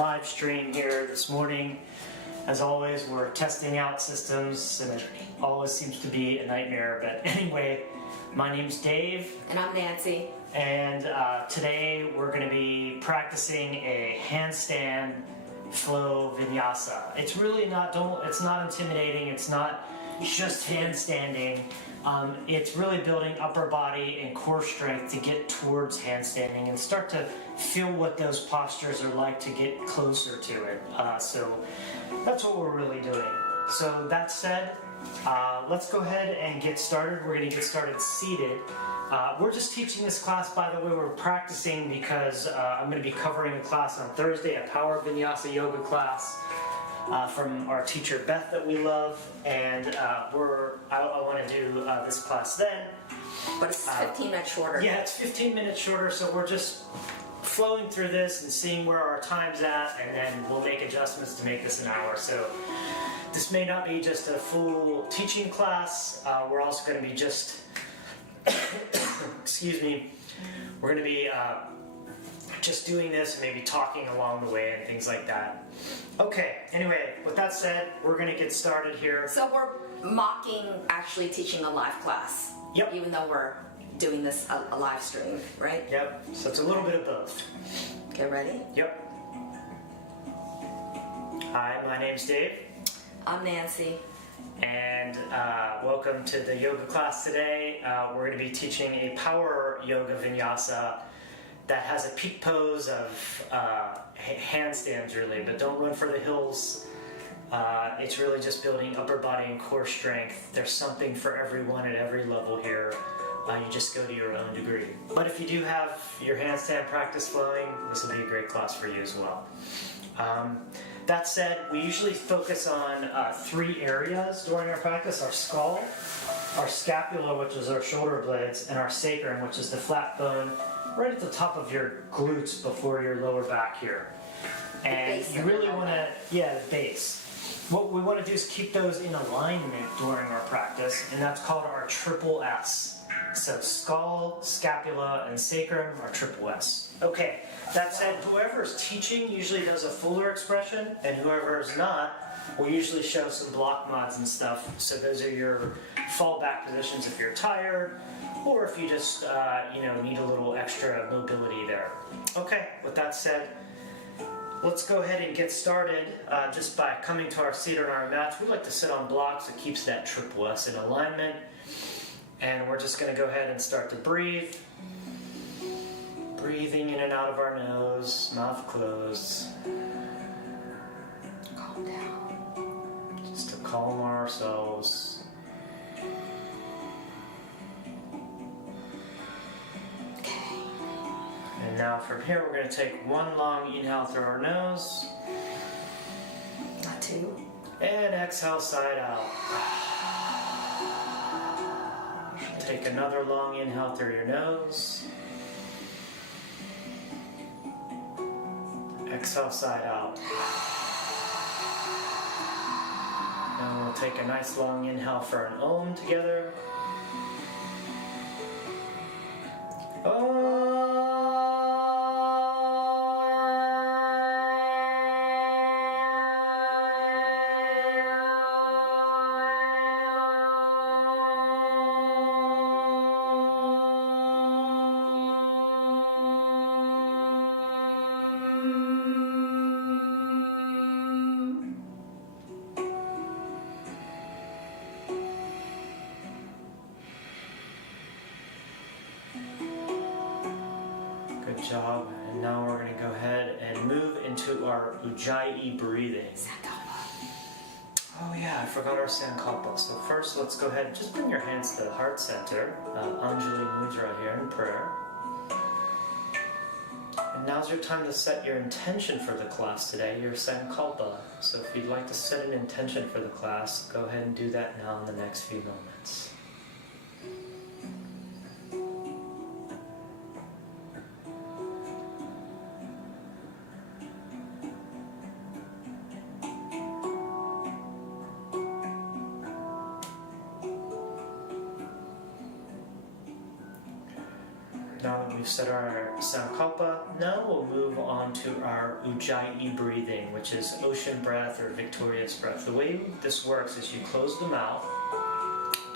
live stream here this morning. As always, we're testing out systems and it always seems to be a nightmare. But anyway, my name's Dave. And I'm Nancy. And today we're going to be practicing a handstand flow vinyasa. It's really not, it's not intimidating. It's not just handstanding. It's really building upper body and core strength to get towards handstanding and start to feel what those postures are like to get closer to it. So that's what we're really doing. So that said, let's go ahead and get started. We're going to get started seated. We're just teaching this class, by the way, we're practicing because I'm going to be covering a class on Thursday, a Power Vinyasa Yoga class from our teacher Beth that we love, and I want to do this class then. But it's 15 minutes shorter. Yeah, it's 15 minutes shorter, so we're just flowing through this and seeing where our time's at, and then we'll make adjustments to make this an hour. So this may not be just a full teaching class. We're also going to be just excuse me, we're going to be just doing this and maybe talking along the way and things like that. Okay, anyway, with that said, we're going to get started here. So we're mocking actually teaching a live class. Yep. Even though we're doing this a live stream, right? Yep, so it's a little bit of both. Okay, ready? Yep. Hi, my name's Dave. I'm Nancy. And welcome to the yoga class today. We're going to be teaching a power yoga vinyasa that has a peak pose of handstands really, but don't run for the hills. It's really just building upper body and core strength. There's something for everyone at every level here. You just go to your own degree. But if you do have your handstand practice flowing, this will be a great class for you as well. That said, we usually focus on 3 areas during our practice: our skull, our scapula, which is our shoulder blades, and our sacrum, which is the flat bone right at the top of your glutes before your lower back here. And you really want to, the base. What we want to do is keep those in alignment during our practice, and that's called our triple S. So skull, scapula, and sacrum are triple S. Okay, that said, whoever's teaching usually does a fuller expression, and whoever is not will usually show some block mods and stuff. So those are your fallback positions if you're tired, or if you just need a little extra mobility there. Okay, with that said, let's go ahead and get started just by coming to our seat on our mats. We like to sit on blocks. It keeps that triple S in alignment. And we're just going to go ahead and start to breathe. Breathing in and out of our nose, mouth closed. Calm down. Just to calm ourselves. Okay. And now from here, we're going to take one long inhale through our nose. Not 2. And exhale side out. Take another long inhale through your nose. Exhale side out. And we'll take a nice long inhale for an Om together. Om. Good job. And now we're going to go ahead and move into our Ujjayi breathing. Oh yeah, I forgot our Sankalpa. So first, let's go ahead and just bring your hands to the heart center. Anjali Mudra here in prayer. And now's your time to set your intention for the class today, your Sankalpa. So if you'd like to set an intention for the class, go ahead and do that now in the next few moments. now that we've said our Sankalpa, now we'll move on to our Ujjayi breathing, which is ocean breath or victorious breath. The way this works is you close the mouth,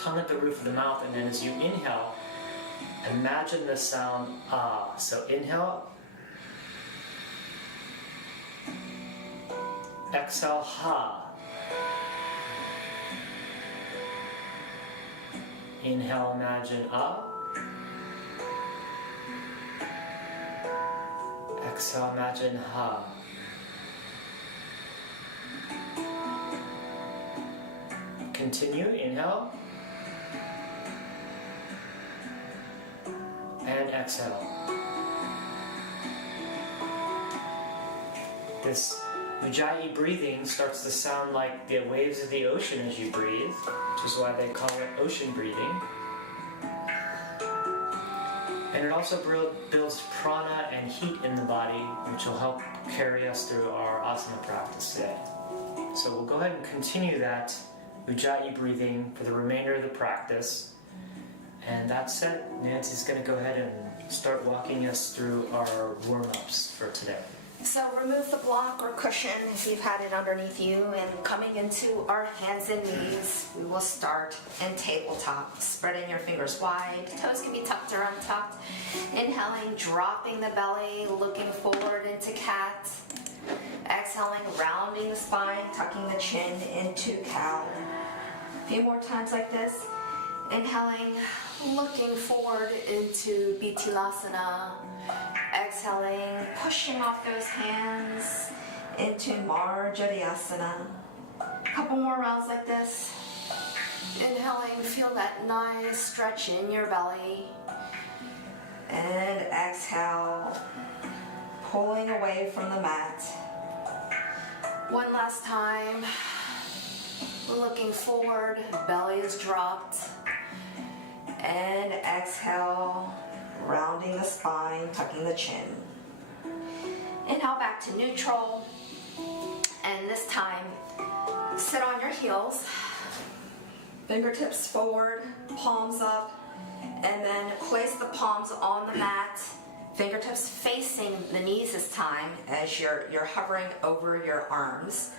tongue at the roof of the mouth, and then as you inhale, imagine the sound ah. So inhale, exhale ha. Inhale, imagine ah. Exhale, imagine ha. Continue, inhale. And exhale. This Ujjayi breathing starts to sound like the waves of the ocean as you breathe, which is why they call it ocean breathing. And it also builds prana and heat in the body, which will help carry us through our asana practice today. So we'll go ahead and continue that Ujjayi breathing for the remainder of the practice. And that said, Nancy's going to go ahead and start walking us through our warm-ups for today. So remove the block or cushion if you've had it underneath you, and coming into our hands and knees, we will start in tabletop. Spreading your fingers wide, toes can be tucked or untucked. Inhaling, dropping the belly, looking forward into cat. Exhaling, rounding the spine, tucking the chin into cow. A few more times like this. Inhaling, looking forward into Bitilasana. Exhaling, pushing off those hands into Marjariasana. Couple more rounds like this. Inhaling, feel that nice stretch in your belly. And exhale, pulling away from the mat. One last time. Looking forward, belly is dropped. And exhale, rounding the spine, tucking the chin. Inhale back to neutral. And this time, sit on your heels. Fingertips forward, palms up. And then place the palms on the mat. Fingertips facing the knees this time as you're hovering over your arms.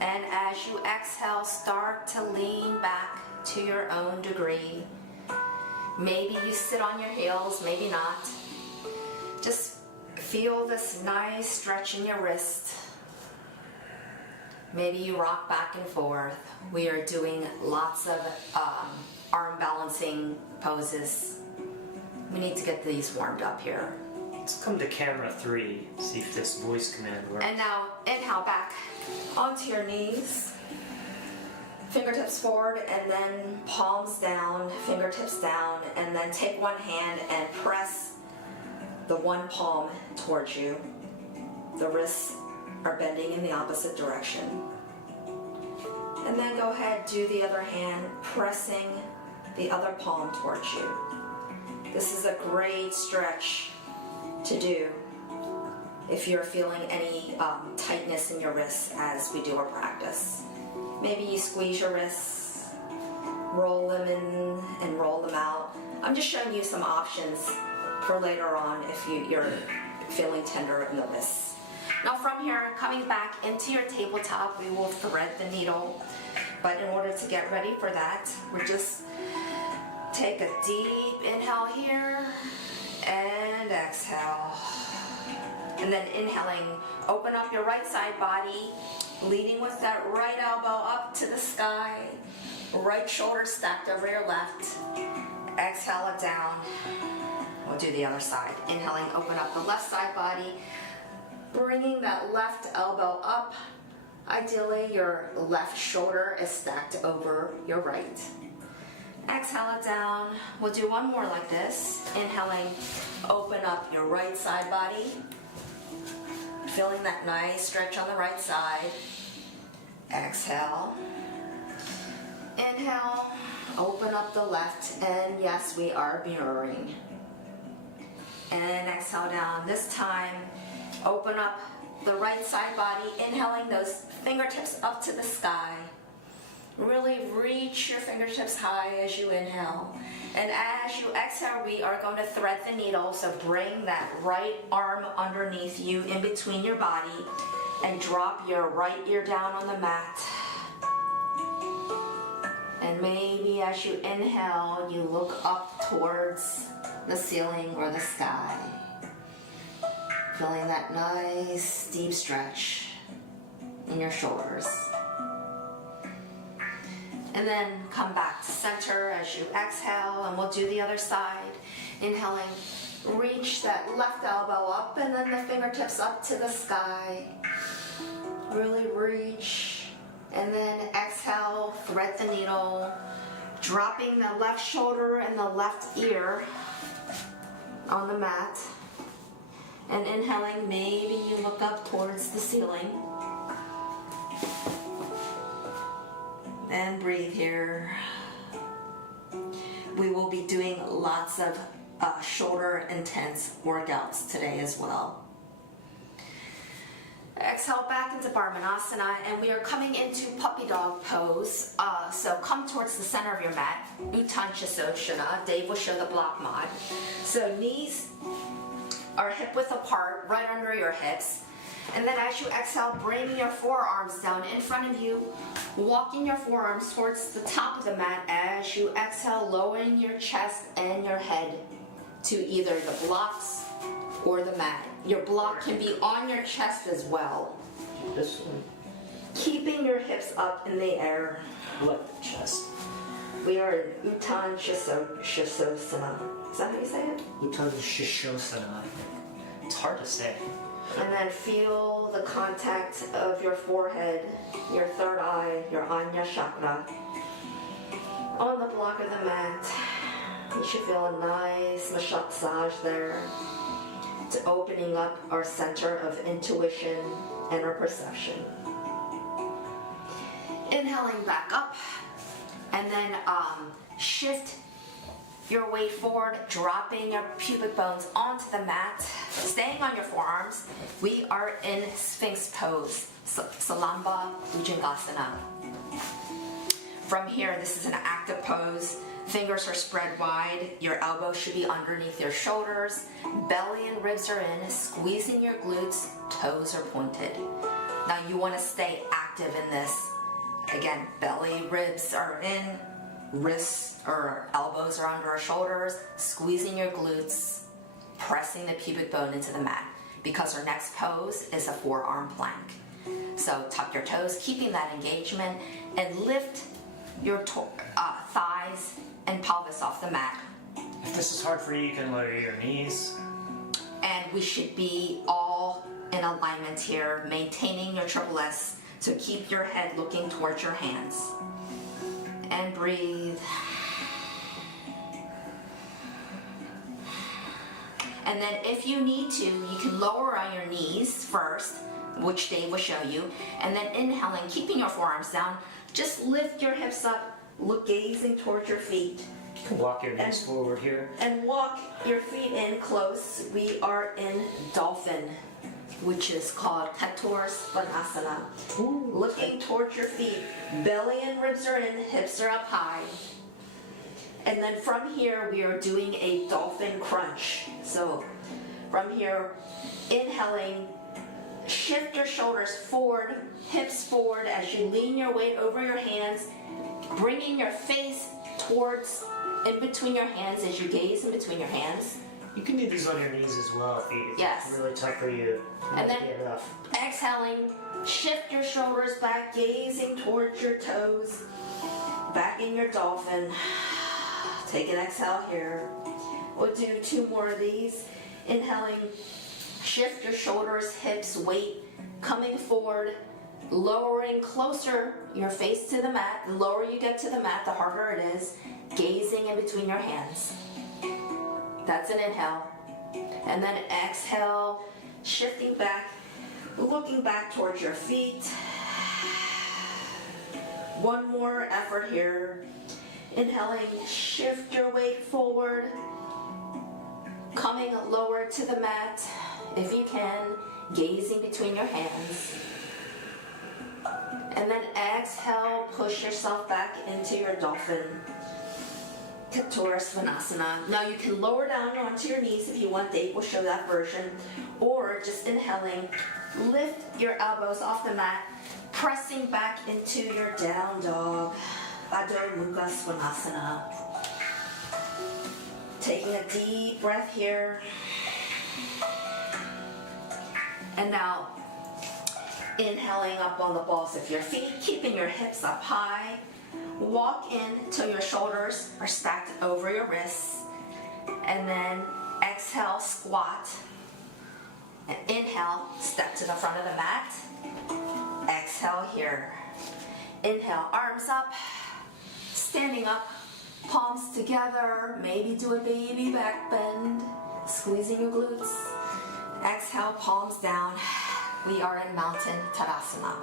And as you exhale, start to lean back to your own degree. Maybe you sit on your heels, maybe not. Just feel this nice stretch in your wrist. Maybe you rock back and forth. We are doing lots of arm balancing poses. We need to get these warmed up here. Let's come to camera 3, see if this voice command works. And now inhale back onto your knees. Fingertips forward and then palms down, fingertips down, and then take one hand and press the one palm towards you. The wrists are bending in the opposite direction. And then go ahead, do the other hand, pressing the other palm towards you. This is a great stretch to do if you're feeling any tightness in your wrists as we do our practice. Maybe you squeeze your wrists, roll them in and roll them out. I'm just showing you some options for later on if you're feeling tender in the wrists. Now from here, coming back into your tabletop, we will thread the needle. But in order to get ready for that, we'll just take a deep inhale here and exhale. And then inhaling, open up your right side body, leading with that right elbow up to the sky, right shoulder stacked over your left. Exhale it down. We'll do the other side. Inhaling, open up the left side body, bringing that left elbow up. Ideally, your left shoulder is stacked over your right. Exhale it down. We'll do one more like this. Inhaling, open up your right side body. Feeling that nice stretch on the right side. Exhale. Inhale, open up the left, and yes, we are mirroring. And exhale down. This time, open up the right side body, inhaling those fingertips up to the sky. Really reach your fingertips high as you inhale. And as you exhale, we are going to thread the needle. So bring that right arm underneath you in between your body and drop your right ear down on the mat. And maybe as you inhale, you look up towards the ceiling or the sky. Feeling that nice deep stretch in your shoulders. And then come back to center as you exhale, and we'll do the other side. Inhaling, reach that left elbow up and then the fingertips up to the sky. Really reach. And then exhale, thread the needle, dropping the left shoulder and the left ear on the mat. And inhaling, maybe you look up towards the ceiling. And breathe here. We will be doing lots of shoulder intense workouts today as well. Exhale back into Barmanasana, and we are coming into puppy dog pose. So come towards the center of your mat, Uttanasana Sukhasana. Dave will show the block mod. So knees are hip width apart, right under your hips. And then as you exhale, bring your forearms down in front of you, walking your forearms towards the top of the mat. As you exhale, lowering your chest and your head to either the blocks or the mat. Your block can be on your chest as well. This one. Keeping your hips up in the air. What chest? We are in Uttanasana. Is that how you say it? Uttanasana. It's hard to say. And then feel the contact of your forehead, your third eye, your Anya chakra on the block of the mat. You should feel a nice massage there. It's opening up our center of intuition and our perception. Inhaling back up, and then shift your weight forward, dropping your pubic bones onto the mat, staying on your forearms. We are in Sphinx pose, Salamba Bhujangasana. From here, this is an active pose. Fingers are spread wide. Your elbows should be underneath your shoulders. Belly and ribs are in, squeezing your glutes. Toes are pointed. Now you want to stay active in this. Again, belly, ribs are in, wrists or elbows are under our shoulders, squeezing your glutes, pressing the pubic bone into the mat, because our next pose is a forearm plank. So tuck your toes, keeping that engagement, and lift your thighs and pelvis off the mat. If this is hard for you, you can lower your knees. And we should be all in alignment here, maintaining your triple S. So keep your head looking towards your hands. And breathe. And then if you need to, you can lower on your knees first, which Dave will show you. And then inhaling, keeping your forearms down, just lift your hips up, look gazing towards your feet. You can walk your knees forward here. And walk your feet in close. We are in dolphin, which is called Katur Svanasana. Looking towards your feet, belly and ribs are in, hips are up high. And then from here, we are doing a dolphin crunch. So from here, inhaling, shift your shoulders forward, hips forward as you lean your weight over your hands, bringing your face towards in between your hands as you gaze in between your hands. You can do these on your knees as well if Yes. it's really tough for you. And then enough. exhaling, shift your shoulders back, gazing towards your toes, back in your dolphin. Take an exhale here. We'll do 2 more of these. Inhaling, shift your shoulders, hips, weight, coming forward, lowering closer your face to the mat. The lower you get to the mat, the harder it is. Gazing in between your hands. That's an inhale. And then exhale, shifting back, looking back towards your feet. One more effort here. Inhaling, shift your weight forward, coming lower to the mat, if you can, gazing between your hands. And then exhale, push yourself back into your dolphin. Katura Svanasana. Now you can lower down onto your knees if you want. Dave will show that version. Or just inhaling, lift your elbows off the mat, pressing back into your down dog. Adho Mukha Svanasana. Taking a deep breath here. And now, inhaling up on the balls of your feet, keeping your hips up high. Walk in till your shoulders are stacked over your wrists. And then exhale, squat. And inhale, step to the front of the mat. Exhale here. Inhale, arms up. Standing up, palms together. Maybe do a baby back bend. Squeezing your glutes. Exhale, palms down. We are in Mountain Tadasana.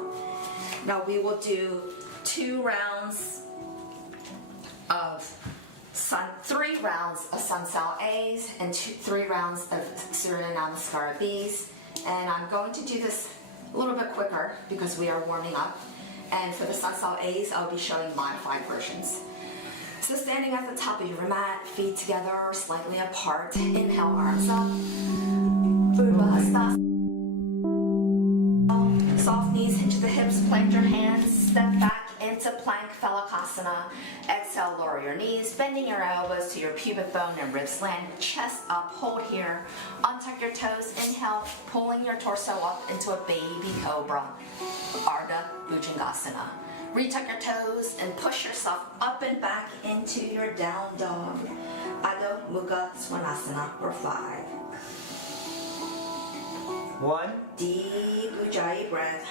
Now we will do 3 rounds of Sun Sal A's and 3 rounds of Surya Namaskara B's. And I'm going to do this a little bit quicker because we are warming up. And for the Sun Sal A's, I'll be showing modified versions. So standing at the top of your mat, feet together or slightly apart. Inhale, arms up. Urdhva Hastasana. Soft knees, hinge the hips, plant your hands, step back into plank Phalakasana. Exhale, lower your knees, bending your elbows to your pubic bone and ribs land. Chest up, hold here. Untuck your toes, inhale, pulling your torso up into a baby cobra. Ardha Bhujangasana. Retuck your toes and push yourself up and back into your down dog. Adho Mukha Svanasana for 5. 1, Deep Ujjayi breath.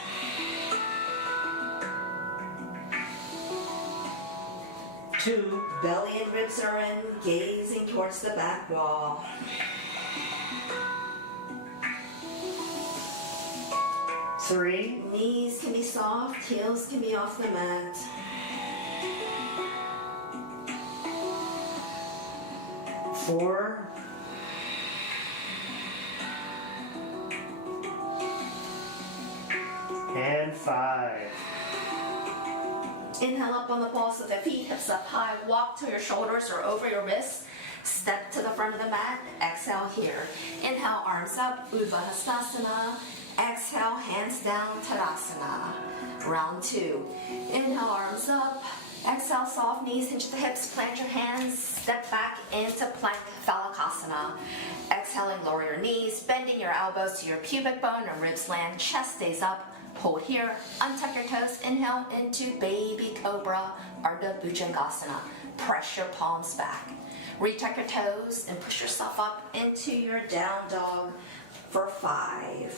2, Belly and ribs are in, gazing towards the back wall. 3, Knees can be soft, heels can be off the mat. 4, and 5. Inhale up on the balls of the feet, hips up high. Walk to your shoulders or over your wrists. Step to the front of the mat. Exhale here. Inhale, arms up, Urdhva Hastasana. Exhale, hands down, Tadasana. Round 2. Inhale, arms up. Exhale, soft knees, hinge the hips, plant your hands, step back into plank Phalakasana. Exhaling, lower your knees, bending your elbows to your pubic bone and ribs land, chest stays up, hold here, untuck your toes, inhale into baby cobra, Ardha Bhujangasana. Press your palms back. Retuck your toes and push yourself up into your down dog for 5.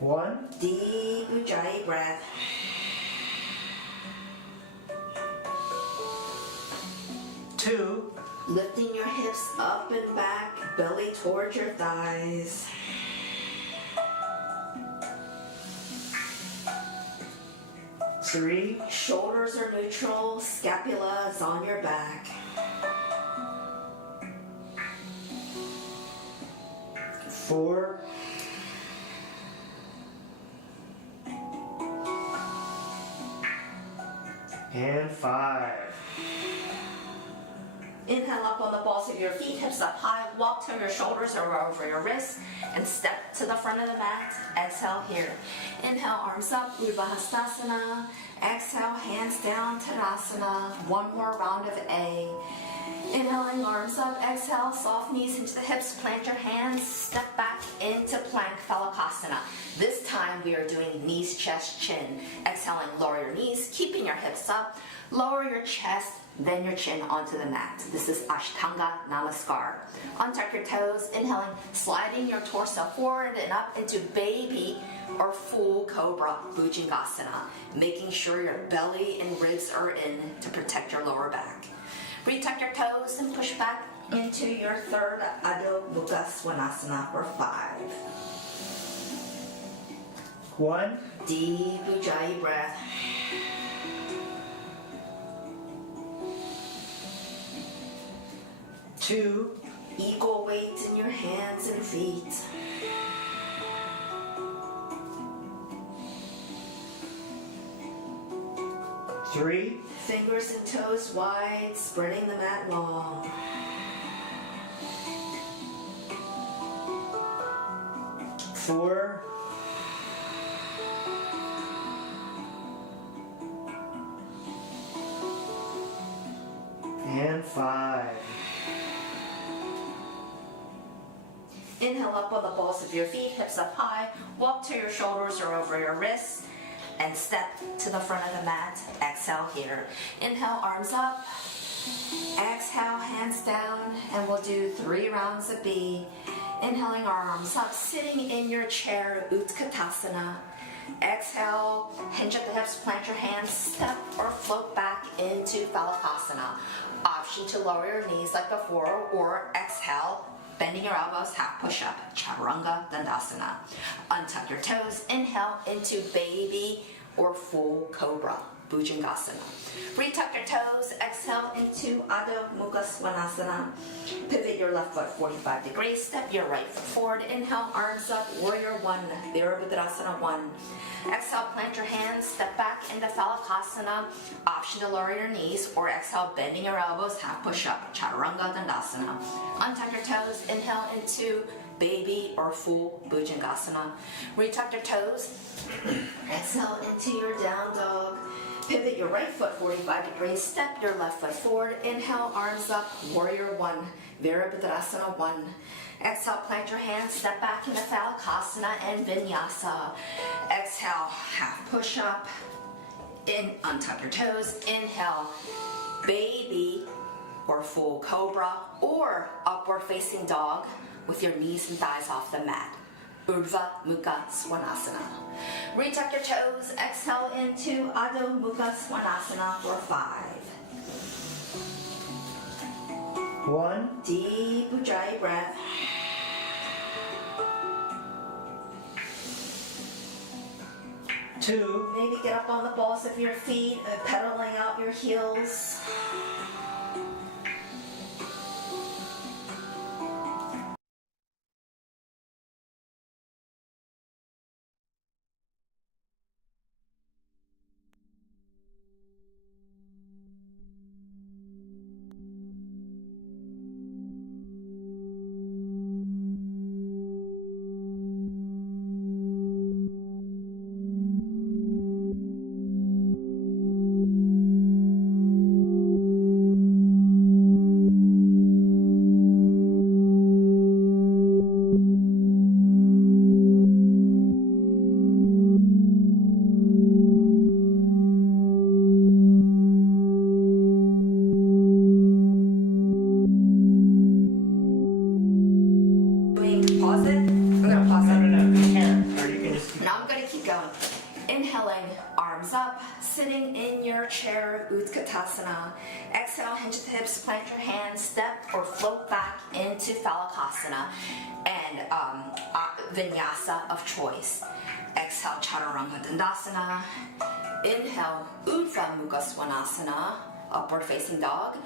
1, Deep Ujjayi breath. 2, Lifting your hips up and back, belly towards your thighs. 3, Shoulders are neutral, scapula is on your back. 4, and 5. Inhale up on the balls of your feet, hips up high. Walk till your shoulders are over your wrists and step to the front of the mat. Exhale here. Inhale, arms up, Urdhva Hastasana. Exhale, hands down, Tadasana. One more round of A. Inhaling, arms up. Exhale, soft knees into the hips. Plant your hands. Step back into plank Phalakasana. This time we are doing knees, chest, chin. Exhaling, lower your knees, keeping your hips up. Lower your chest, then your chin onto the mat. This is Ashtanga Namaskar. Untuck your toes, inhaling, sliding your torso forward and up into baby or full cobra Bhujangasana, making sure your belly and ribs are in to protect your lower back. Retuck your toes and push back into your 3rd Adho Mukha Svanasana for 5. 1, Deep Ujjayi breath. 2, Equal weight in your hands and feet. 3, Fingers and toes wide, spreading the mat long. 4, and 5. Inhale up on the balls of your feet, hips up high. Walk to your shoulders or over your wrists and step to the front of the mat. Exhale here. Inhale, arms up. Exhale, hands down, and we'll do 3 rounds of B. Inhaling, arms up, sitting in your chair, Utkatasana. Exhale, hinge at the hips, plant your hands, step or float back into Phalakasana. Option to lower your knees like before, or exhale, bending your elbows, half push-up, Chaturanga Dandasana. Untuck your toes, inhale into baby or full cobra, Bhujangasana. Retuck your toes, exhale into Adho Mukha Svanasana. Pivot your left foot 45 degrees, step your right foot forward, inhale, arms up, warrior 1, Virabhadrasana 1. Exhale, plant your hands, step back into Phalakasana. Option to lower your knees, or exhale, bending your elbows, half push-up, Chaturanga Dandasana. Untuck your toes, inhale into baby or full Bhujangasana. Retuck your toes, exhale into your down dog. Pivot your right foot 45 degrees, step your left foot forward, inhale, arms up, warrior 1, Virabhadrasana 1. Exhale, plant your hands, step back into Phalakasana and Vinyasa. Exhale, half push-up, untuck your toes, inhale, baby or full cobra, or upward facing dog with your knees and thighs off the mat. Urdhva Mukha Svanasana. Retuck your toes, exhale into Adho Mukha Svanasana for 5. 1, Deep Ujjayi breath. 2, Maybe get up on the balls of your feet, pedaling out your heels. Pause it. I'm gonna pause it. no, you can. Or you can just keep. Now I'm gonna keep going. Inhaling, arms up, sitting in your chair, Utkatasana. Exhale, hinge at the hips, plant your hands, step or float back into Phalakasana and Vinyasa of choice. Exhale, Chaturanga Dandasana. Inhale, Urdhva Mukha Svanasana, upward facing dog.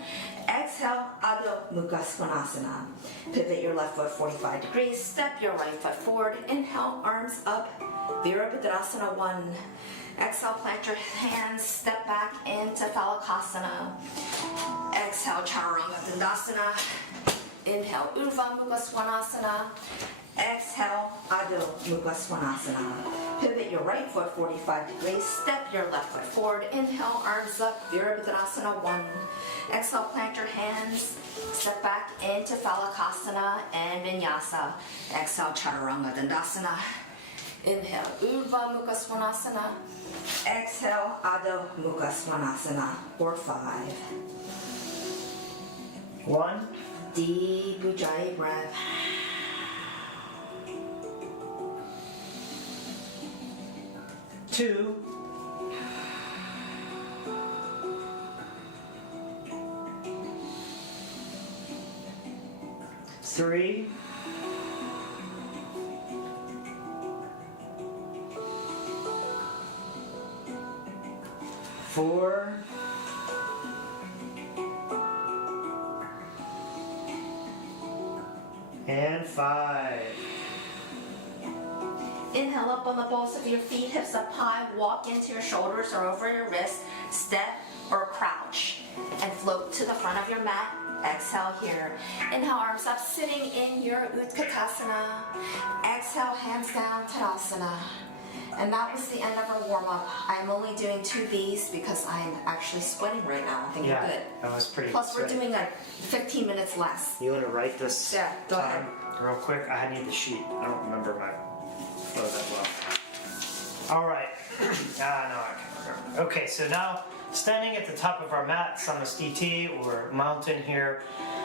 Exhale, Adho Mukha Svanasana. Pivot your left foot 45 degrees, step your right foot forward, inhale, arms up, Virabhadrasana 1. Exhale, plant your hands, step back into Phalakasana. Exhale, Chaturanga Dandasana. Inhale, Urdhva Mukha Svanasana. Exhale, Adho Mukha Svanasana. Pivot your right foot 45 degrees, step your left foot forward, inhale, arms up, Virabhadrasana 1. Exhale, plant your hands, step back into Phalakasana and Vinyasa. Exhale, Chaturanga Dandasana. Inhale, Urdhva Mukha Svanasana. Exhale, Adho Mukha Svanasana for 5. 1, Deep Ujjayi breath. 2, 3, 4, and 5. Inhale up on the balls of your feet, hips up high, walk into your shoulders or over your wrists, step or crouch, and float to the front of your mat. Exhale here. Inhale, arms up, sitting in your Utkatasana. Exhale, hands down, Tadasana. And that was the end of our warm-up. I'm only doing 2 of these because I'm actually sweating right now. I think Yeah, we're good. that was pretty Plus, we're sweaty. doing a 15 minutes less. You want to write this Yeah, go ahead. real quick? I need the sheet. I don't remember my flow that well. All right. No, I can't remember. Okay, so now standing at the top of our mat, Samastiti, or mountain here,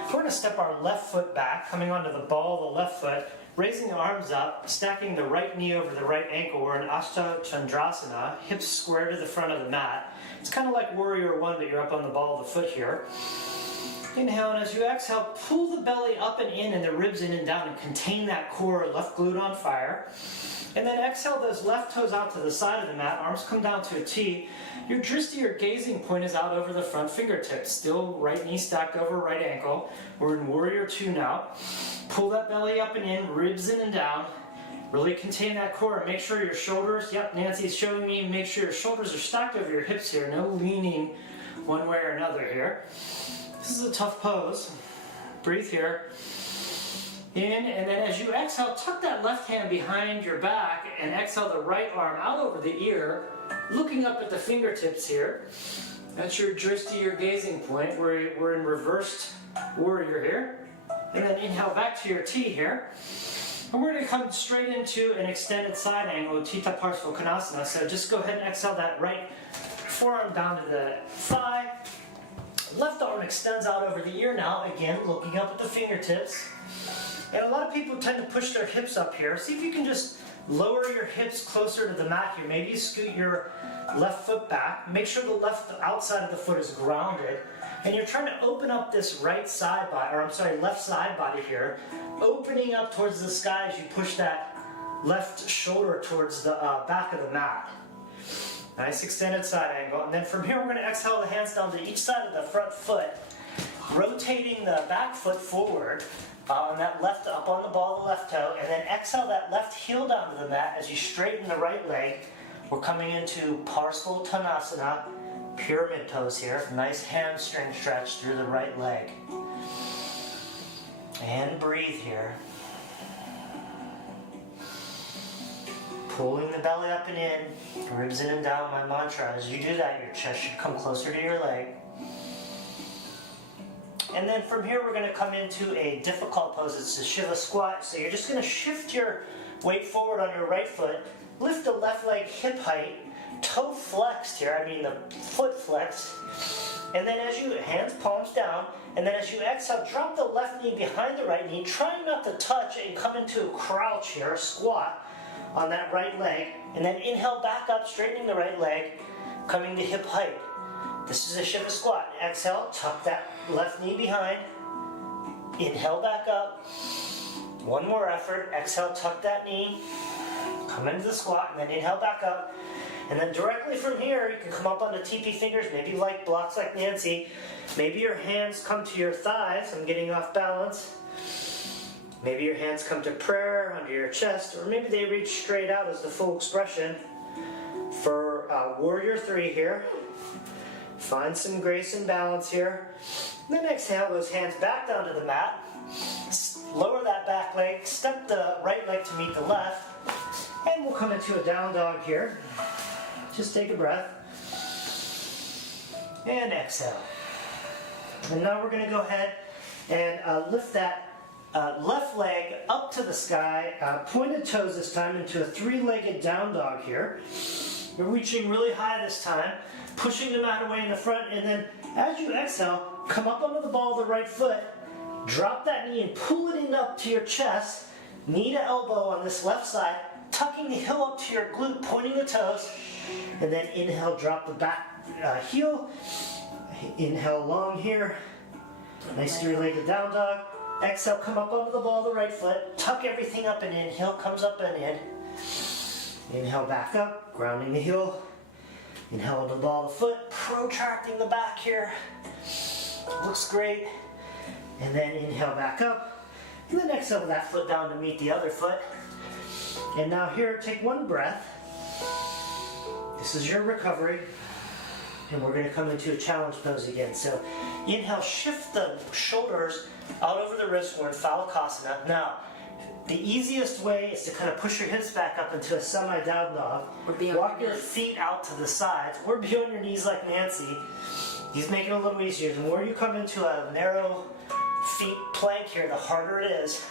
we're going to step our left foot back, coming onto the ball of the left foot, raising the arms up, stacking the right knee over the right ankle. We're in Ashta Chandrasana, hips square to the front of the mat. It's kind of like Warrior One, but you're up on the ball of the foot here. Inhale, and as you exhale, pull the belly up and in and the ribs in and down and contain that core, left glute on fire. And then exhale those left toes out to the side of the mat, arms come down to a T. Your drishti or gazing point is out over the front fingertips. Still right knee stacked over right ankle. We're in Warrior Two now. Pull that belly up and in, ribs in and down. Really contain that core and make sure your shoulders, yep, Nancy's showing me, make sure your shoulders are stacked over your hips here. No leaning one way or another here. This is a tough pose. Breathe here. In, and then as you exhale, tuck that left hand behind your back and exhale the right arm out over the ear, looking up at the fingertips here. That's your drishti, your gazing point. We're in reversed warrior here. And then inhale back to your T here. And we're going to come straight into an extended side angle, Utthita Parsvakonasana. So just go ahead and exhale that right forearm down to the thigh. Left arm extends out over the ear now, again, looking up at the fingertips. And a lot of people tend to push their hips up here. See if you can just lower your hips closer to the mat here. Maybe you scoot your left foot back. Make sure the left outside of the foot is grounded. And you're trying to open up this right side body, or I'm sorry, left side body here, opening up towards the sky as you push that left shoulder towards the back of the mat. Nice extended side angle. And then from here, we're going to exhale the hands down to each side of the front foot, rotating the back foot forward. On that left, up on the ball of the left toe, and then exhale that left heel down to the mat as you straighten the right leg. We're coming into Parsvottanasana, pyramid pose here. Nice hamstring stretch through the right leg. And breathe here. Pulling the belly up and in, ribs in and down, my mantra. As you do that, your chest should come closer to your leg. And then from here, we're going to come into a difficult pose. It's a Shiva squat. So you're just going to shift your weight forward on your right foot, lift the left leg hip height, toe flexed here, I mean the foot flexed. And then as you, hands palms down, and then as you exhale, drop the left knee behind the right knee, trying not to touch and come into a crouch here, a squat on that right leg. And then inhale back up, straightening the right leg, coming to hip height. This is a Shiva squat. Exhale, tuck that left knee behind. Inhale back up. One more effort. Exhale, tuck that knee. Come into the squat, and then inhale back up. And then directly from here, you can come up on the TP fingers, maybe like blocks like Nancy. Maybe your hands come to your thighs. I'm getting off balance. Maybe your hands come to prayer under your chest, or maybe they reach straight out as the full expression. For Warrior Three here. Find some grace and balance here. And then exhale those hands back down to the mat. Lower that back leg, step the right leg to meet the left. And we'll come into a down dog here. Just take a breath. And exhale. And now we're going to go ahead and lift that left leg up to the sky. Pointed toes this time into a three-legged down dog here. You're reaching really high this time. Pushing the mat away in the front, and then as you exhale, come up onto the ball of the right foot, drop that knee and pull it in up to your chest, knee to elbow on this left side, tucking the heel up to your glute, pointing the toes, and then inhale, drop the back heel, inhale long here, nice three-legged down dog, exhale, come up onto the ball of the right foot, tuck everything up and in, heel comes up and in, inhale back up, grounding the heel, inhale into the ball of the foot, protracting the back here. Looks great. And then inhale back up. And then exhale that foot down to meet the other foot. And now here, take one breath. This is your recovery. And we're going to come into a challenge pose again. So inhale, shift the shoulders out over the wrist. We're in Phalakasana. Now, the easiest way is to kind of push your hips back up into a semi-down dog. Walk your feet out to the sides. Or be on your knees like Nancy. He's making it a little easier. The more you come into a narrow feet plank here, the harder it is.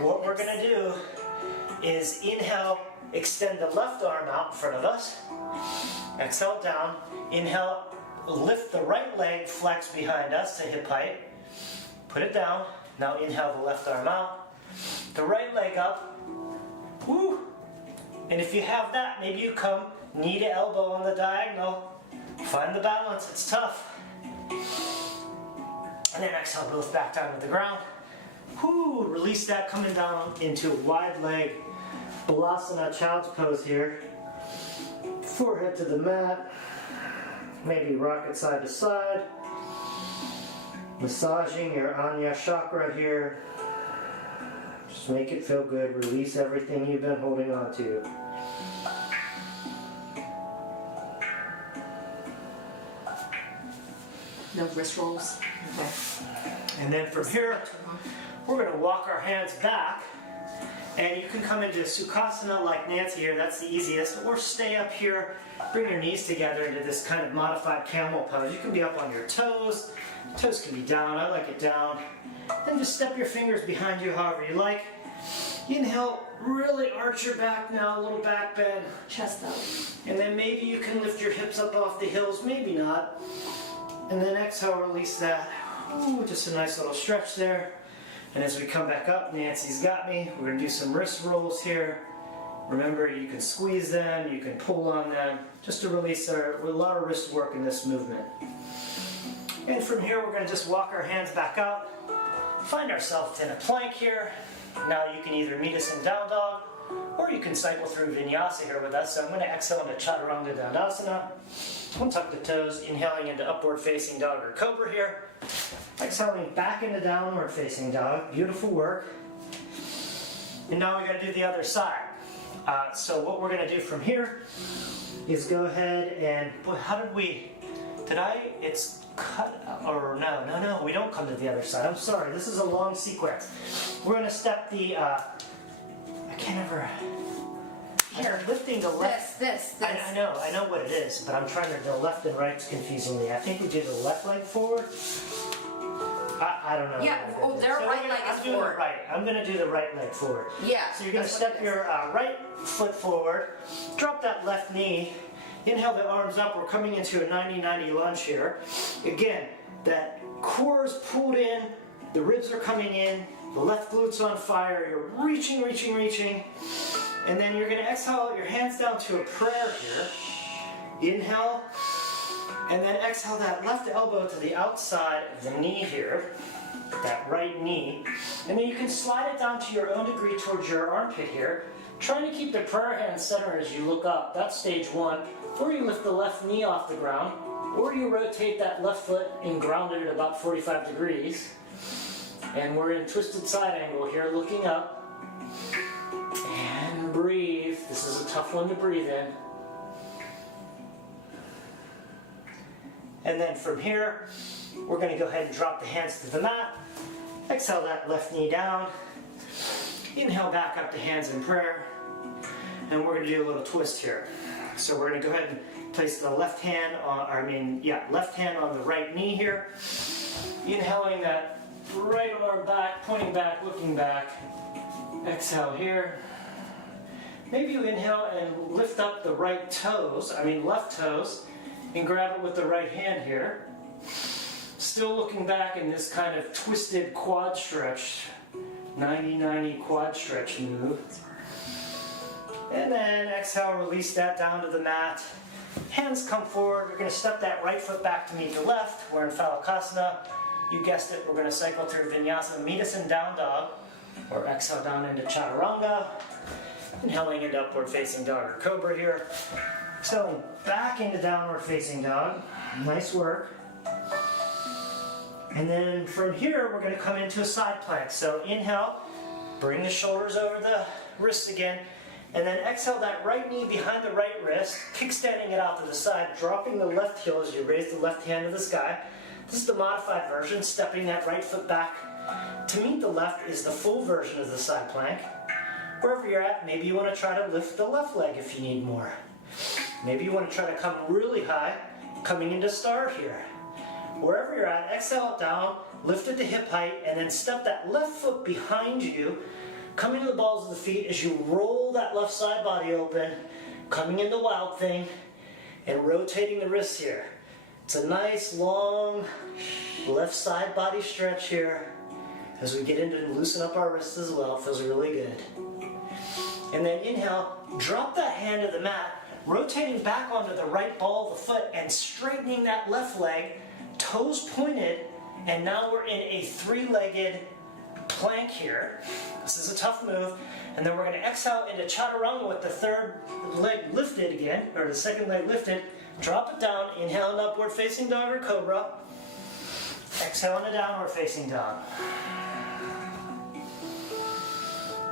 What we're going to do is inhale, extend the left arm out in front of us. Exhale down. Inhale, lift the right leg, flex behind us to hip height. Put it down. Now inhale the left arm out. The right leg up. Woo! And if you have that, maybe you come knee to elbow on the diagonal. Find the balance. It's tough. And then exhale both back down to the ground. Woo! Release that, coming down into a wide leg Balasana child's pose here. Forehead to the mat. Maybe rock it side to side. Massaging your Anya chakra here. Just make it feel good. Release everything you've been holding on to. No wrist rolls. Okay. And then from here, we're going to walk our hands back. And you can come into Sukhasana like Nancy here. That's the easiest. Or stay up here. Bring your knees together into this kind of modified camel pose. You can be up on your toes. Toes can be down. I like it down. Then just step your fingers behind you however you like. Inhale, really arch your back now, a little back bend. Chest up. And then maybe you can lift your hips up off the heels, maybe not. And then exhale, release that. Ooh, just a nice little stretch there. And as we come back up, Nancy's got me. We're going to do some wrist rolls here. Remember, you can squeeze them, you can pull on them, just to release a lot of wrist work in this movement. And from here, we're going to just walk our hands back out. Find ourselves in a plank here. Now you can either meet us in down dog, or you can cycle through vinyasa here with us. So I'm going to exhale into Chaturanga Dandasana. Untuck the toes, inhaling into upward facing dog or cobra here. Exhaling back into downward facing dog. Beautiful work. And now we got to do the other side. So what we're going to do from here is go ahead and, boy, how did we, it's cut, or no, we don't come to the other side. I'm sorry, this is a long sequence. We're going to step the, here, lifting the left. This. I know what it is, but I'm trying to, the left and right's confusing me. I think we do the left leg forward. I don't know. Yeah, their right leg is forward. I'm going to do the right leg forward. Yeah. So you're going to step your right foot forward, drop that left knee, inhale the arms up. We're coming into a 90-90 lunge here. Again, that core is pulled in, the ribs are coming in, the left glute's on fire, you're reaching. And then you're going to exhale your hands down to a prayer here. Inhale. And then exhale that left elbow to the outside of the knee here, that right knee. And then you can slide it down to your own degree towards your armpit here, trying to keep the prayer hand centered as you look up. That's stage one. Or you lift the left knee off the ground, or you rotate that left foot and ground it at about 45 degrees. And we're in twisted side angle here, looking up. And breathe. This is a tough one to breathe in. And then from here, we're going to go ahead and drop the hands to the mat. Exhale that left knee down. Inhale back up to hands in prayer. And we're going to do a little twist here. So we're going to go ahead and place the left hand on, left hand on the right knee here. Inhaling that right arm back, pointing back, looking back. Exhale here. Maybe you inhale and lift up the left toes, and grab it with the right hand here. Still looking back in this kind of twisted quad stretch, 90-90 quad stretch move. And then exhale, release that down to the mat. Hands come forward. We're going to step that right foot back to meet the left. We're in Phalakasana. You guessed it, we're going to cycle through Vinyasa. Meet us in down dog, or exhale down into Chaturanga. Inhaling into upward facing dog or cobra here. Exhaling back into downward facing dog. Nice work. And then from here, we're going to come into a side plank. So inhale, bring the shoulders over the wrists again. And then exhale that right knee behind the right wrist, kickstanding it out to the side, dropping the left heel as you raise the left hand to the sky. This is the modified version, stepping that right foot back to meet the left is the full version of the side plank. Wherever you're at, maybe you want to try to lift the left leg if you need more. Maybe you want to try to come really high, coming into star here. Wherever you're at, exhale it down, lift it to hip height, and then step that left foot behind you, coming to the balls of the feet as you roll that left side body open, coming into Wild Thing, and rotating the wrists here. It's a nice, long left side body stretch here as we get into and loosen up our wrists as well. It feels really good. And then inhale, drop that hand to the mat, rotating back onto the right ball of the foot and straightening that left leg, toes pointed, and now we're in a three-legged plank here. This is a tough move. And then we're going to exhale into chaturanga with the third leg lifted again, or the second leg lifted. Drop it down, inhale an upward facing dog or cobra. Exhale in a downward facing dog.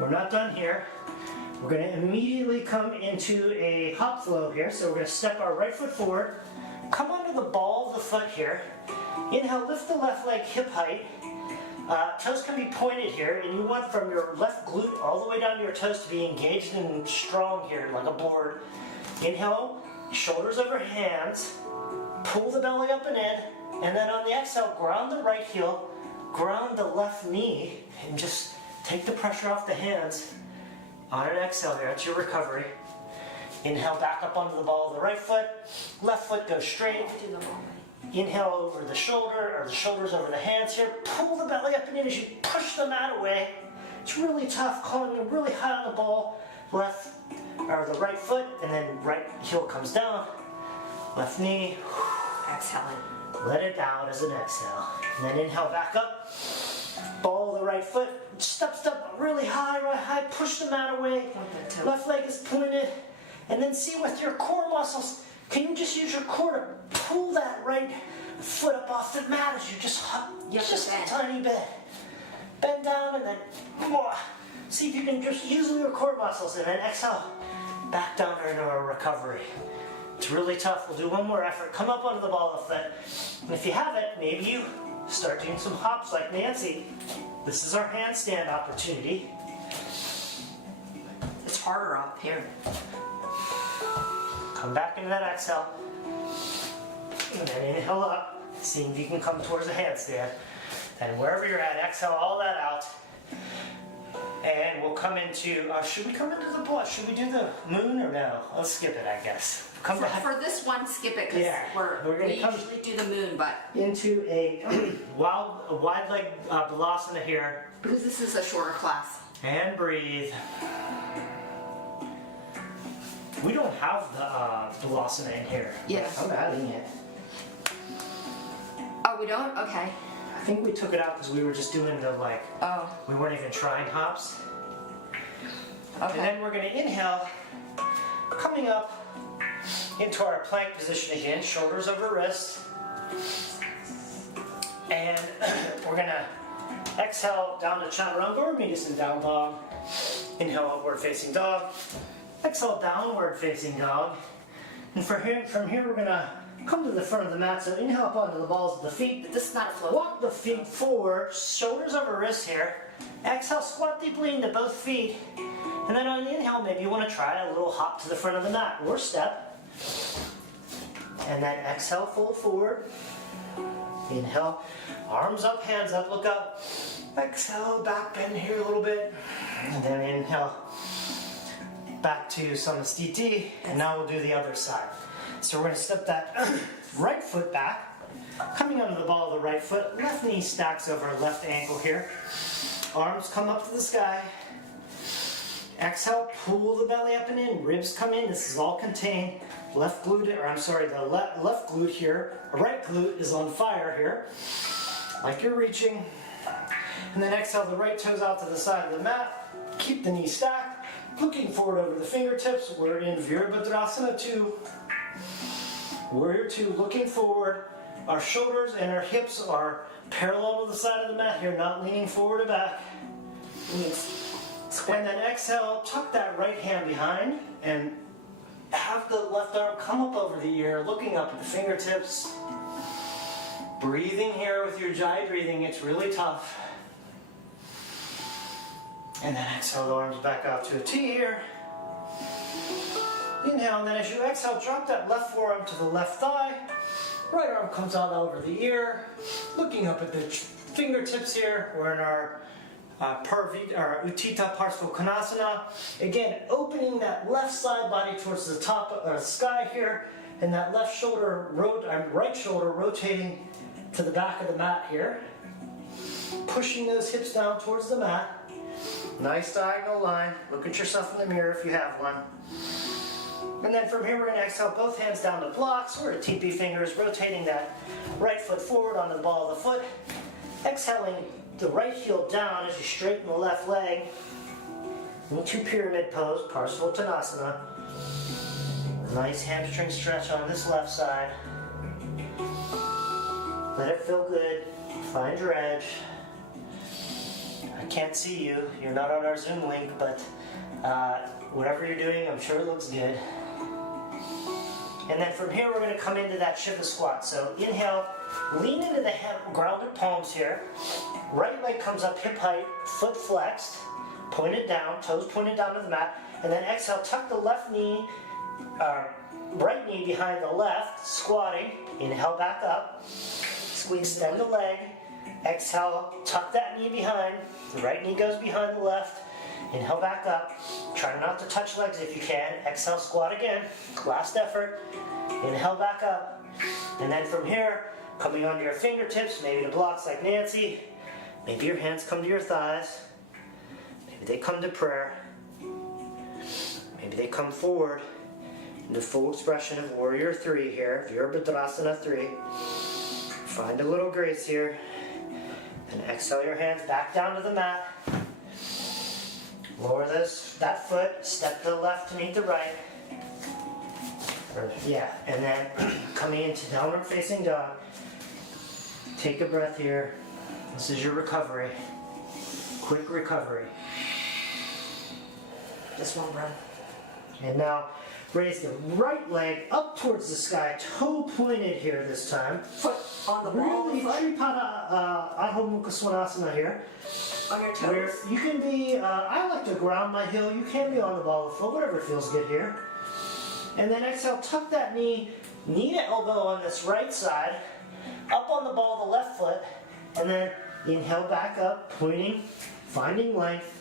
We're not done here. We're going to immediately come into a hop flow here. So we're going to step our right foot forward, come onto the ball of the foot here. Inhale, lift the left leg hip height. Toes can be pointed here, and you want from your left glute all the way down to your toes to be engaged and strong here, like a board. Inhale, shoulders over hands, pull the belly up and in, and then on the exhale, ground the right heel, ground the left knee, and just take the pressure off the hands. On an exhale here, that's your recovery. Inhale, back up onto the ball of the right foot, left foot goes straight. Inhale over the shoulder, or the shoulders over the hands here. Pull the belly up and in as you push the mat away. It's really tough, calling really high on the ball. Left, or the right foot, and then right heel comes down. Left knee. Exhale it. Let it out as an exhale. And then inhale back up. Ball of the right foot. Step really high, right high. Push the mat away. Left leg is pointed. And then see with your core muscles, can you just use your core to pull that right foot up off the mat as you just a tiny bit. Bend down and then see if you can just use your core muscles and then exhale back down into a recovery. It's really tough. We'll do one more effort. Come up onto the ball of the foot. And if you have it, maybe you start doing some hops like Nancy. This is our handstand opportunity. It's harder up here. Come back into that exhale. And then inhale up. Seeing if you can come towards a handstand. And wherever you're at, exhale all that out. And we'll come into, should we come into the ball? Should we do the moon or no? Let's skip it, I guess. Come back. For this one, skip it, because Yeah, we're gonna we come usually do the moon, but into a wide leg balasana here. because this is a shorter class. And breathe. We don't have the balasana in here. Yes. I'm adding it. Oh, we don't? Okay. I think we took it out because we were just doing the Oh, we weren't even trying hops. okay. And then we're going to inhale, coming up into our plank position again, shoulders over wrists. And we're going to exhale down to chaturanga or medicine down dog. Inhale, upward facing dog. Exhale, downward facing dog. And from here we're going to come to the front of the mat. So inhale up onto the balls of the feet. This is not a flow. Walk the feet forward, shoulders over wrists here. Exhale, squat deeply into both feet. And then on the inhale, maybe you want to try a little hop to the front of the mat or step. And then exhale, fold forward. Inhale, arms up, hands up, look up. Exhale, back bend here a little bit. And then inhale, back to Samastiti. And now we'll do the other side. So we're going to step that right foot back. Coming onto the ball of the right foot, left knee stacks over left ankle here. Arms come up to the sky. Exhale, pull the belly up and in, ribs come in. This is all contained. Left glute, or I'm sorry, the left glute here, right glute is on fire here. Like you're reaching. And then exhale, the right toes out to the side of the mat. Keep the knee stacked. Looking forward over the fingertips. We're in Virabhadrasana 2. Warrior 2, looking forward. Our shoulders and our hips are parallel to the side of the mat here, not leaning forward or back. And then exhale, tuck that right hand behind and have the left arm come up over the ear, looking up at the fingertips. Breathing here with your jai breathing, it's really tough. And then exhale, the arms back out to a T here. Inhale, and then as you exhale, drop that left forearm to the left thigh. Right arm comes out over the ear, looking up at the fingertips here. We're in our Utthita Parsvakonasana. Again, opening that left side body towards the top of the sky here, and that left shoulder, right shoulder rotating to the back of the mat here. Pushing those hips down towards the mat. Nice diagonal line. Look at yourself in the mirror if you have one. And then from here we're going to exhale both hands down to blocks or to TP fingers, rotating that right foot forward on the ball of the foot. Exhaling the right heel down as you straighten the left leg into pyramid pose, Parsvottanasana. Nice hamstring stretch on this left side. Let it feel good. Find your edge. I can't see you. You're not on our Zoom link, but whatever you're doing, I'm sure it looks good. And then from here, we're going to come into that Shiva squat. So inhale, lean into the grounded palms here. Right leg comes up hip height, foot flexed, pointed down, toes pointed down to the mat. And then exhale, tuck the left knee, right knee behind the left, squatting. Inhale back up. Extend the leg. Exhale, tuck that knee behind. The right knee goes behind the left. Inhale back up. Try not to touch legs if you can. Exhale, squat again. Last effort. Inhale back up. And then from here, coming onto your fingertips, maybe to blocks like Nancy. Maybe your hands come to your thighs. Maybe they come to prayer. Maybe they come forward in the full expression of Warrior 3 here, Virabhadrasana 3. Find a little grace here. And exhale your hands back down to the mat. Lower that foot, step to the left to meet the right. And then coming into downward facing dog. Take a breath here. This is your recovery. Quick recovery. Just one breath. And now raise the right leg up towards the sky, toe pointed here this time. Foot on the ball of Really, the foot. Tripada Adho Mukha Svanasana here. On your toes. Where you can be, I like to ground my heel, you can be on the ball of the foot, whatever feels good here. And then exhale, tuck that knee to elbow on this right side, up on the ball of the left foot, and then inhale back up, pointing, finding length.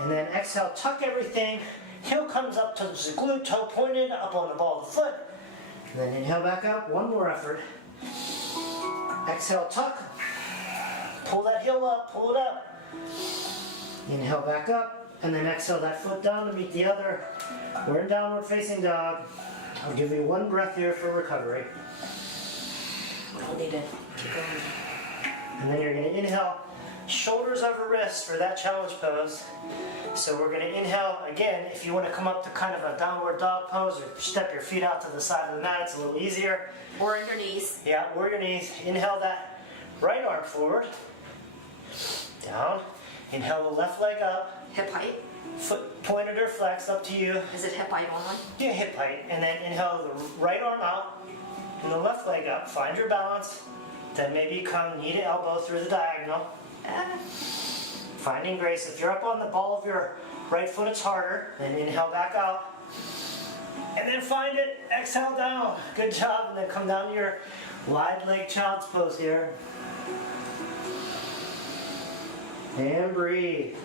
And then exhale, tuck everything, heel comes up to the glute, toe pointed, up on the ball of the foot. And then inhale back up, one more effort. Exhale, tuck. Pull that heel up, pull it up. Inhale back up, and then exhale that foot down to meet the other. We're in downward facing dog. I'll give you one breath here for recovery. Well needed. Keep going. And then you're going to inhale, shoulders over wrists for that challenge pose. So we're going to inhale, again, if you want to come up to kind of a downward dog pose or step your feet out to the side of the mat, it's a little easier. Or in your knees. Yeah, or your knees. Inhale that right arm forward. Down. Inhale the left leg up. Hip height. Foot pointed or flexed, up to you. Is it hip height only? Yeah, hip height. And then inhale the right arm out and the left leg up. Find your balance. Then maybe come knee to elbow through the diagonal. Finding grace. If you're up on the ball of your right foot, it's harder. Then inhale back out. And then find it. Exhale down. Good job. And then come down to your wide leg child's pose here. And breathe.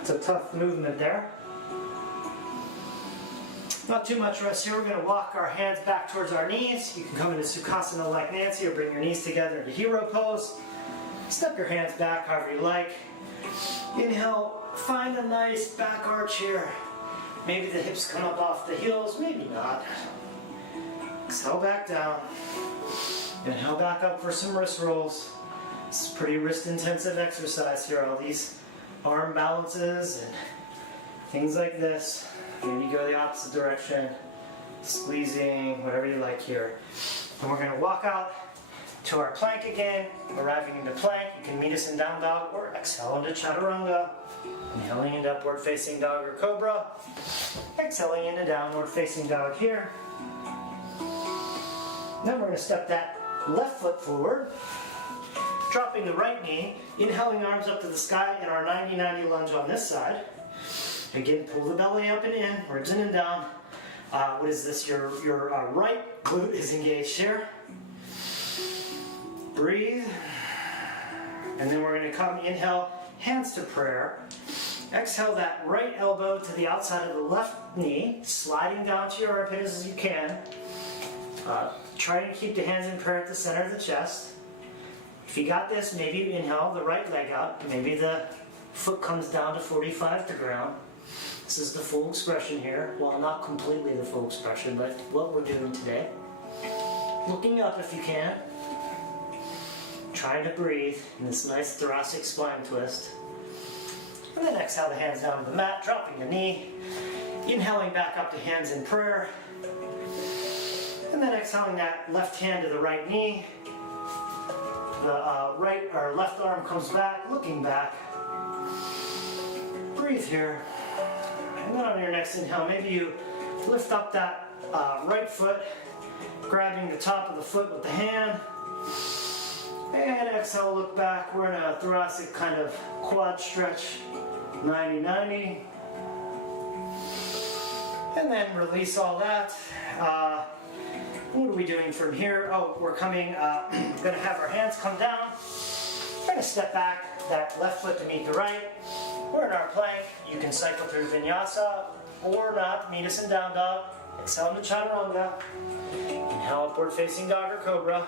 It's a tough movement there. Not too much rest here. We're going to walk our hands back towards our knees. You can come into Sukhasana like Nancy or bring your knees together into hero pose. Step your hands back however you like. Inhale, find a nice back arch here. Maybe the hips come up off the heels, maybe not. Exhale back down. Inhale back up for some wrist rolls. This is pretty wrist intensive exercise here. All these arm balances and things like this. Maybe you go the opposite direction, squeezing, whatever you like here. And we're going to walk out to our plank again. Arriving into plank, you can meet us in down dog or exhale into chaturanga. Inhaling into upward facing dog or cobra. Exhaling into downward facing dog here. Then we're going to step that left foot forward. Dropping the right knee. Inhaling arms up to the sky in our 90-90 lunge on this side. Again, pull the belly up and in, ribs in and down. What is this? Your right glute is engaged here. Breathe. And then we're going to come, inhale, hands to prayer. Exhale that right elbow to the outside of the left knee, sliding down to your armpit as you can. Try to keep the hands in prayer at the center of the chest. If you got this, maybe you inhale the right leg up. Maybe the foot comes down to 45 to ground. This is the full expression here. Well, not completely the full expression, but what we're doing today. Looking up if you can. Trying to breathe in this nice thoracic spine twist. And then exhale the hands down to the mat, dropping the knee. Inhaling back up to hands in prayer. And then exhaling that left hand to the right knee. The right or left arm comes back, looking back. Breathe here. And then on your next inhale, maybe you lift up that right foot, grabbing the top of the foot with the hand. And exhale, look back. We're in a thoracic kind of quad stretch, 90-90. And then release all that. What are we doing from here? Oh, we're coming, gonna have our hands come down. We're gonna step back, that left foot to meet the right. We're in our plank. You can cycle through vinyasa or not. Meet us in down dog. Exhale into chaturanga. Inhale, upward facing dog or cobra.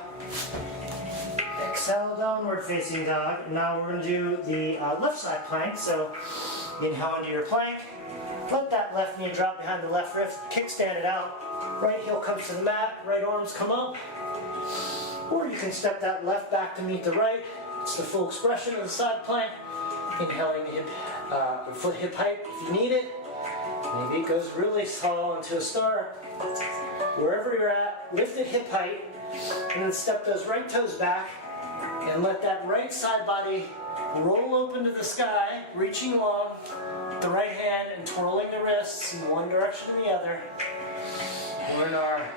Exhale, downward facing dog. Now we're going to do the left side plank. So inhale into your plank. Let that left knee drop behind the left wrist. Kickstand it out. Right heel comes to the mat. Right arms come up. Or you can step that left back to meet the right. It's the full expression of the side plank. Inhaling the foot hip height if you need it. Maybe it goes really slow into a star. Wherever you're at, lift it hip height. And then step those right toes back. And let that right side body roll open to the sky, reaching along the right hand and twirling the wrists in one direction or the other. We're in our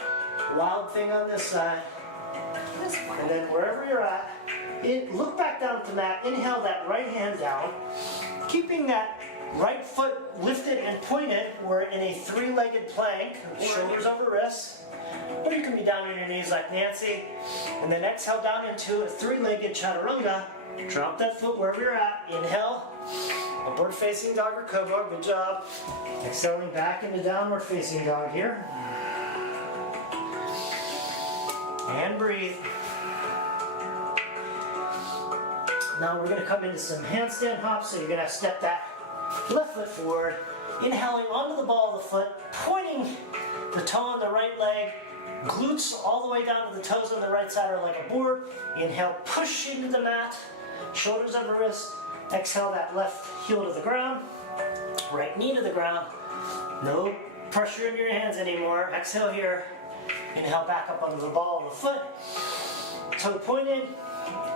wild thing on this side. And then wherever you're at, look back down at the mat, inhale that right hand down, keeping that right foot lifted and pointed. We're in a three-legged plank, shoulders over wrists. Or you can be down on your knees like Nancy. And then exhale down into a three-legged chaturanga. Drop that foot wherever you're at. Inhale, upward facing dog or cobra. Good job. Exhaling back into downward facing dog here. And breathe. Now we're going to come into some handstand hops. So you're going to step that left foot forward. Inhaling onto the ball of the foot. Pointing the toe on the right leg. Glutes all the way down to the toes on the right side are like a board. Inhale, push into the mat. Shoulders over wrist. Exhale that left heel to the ground. Right knee to the ground. No pressure in your hands anymore. Exhale here. Inhale back up onto the ball of the foot. Toe pointed.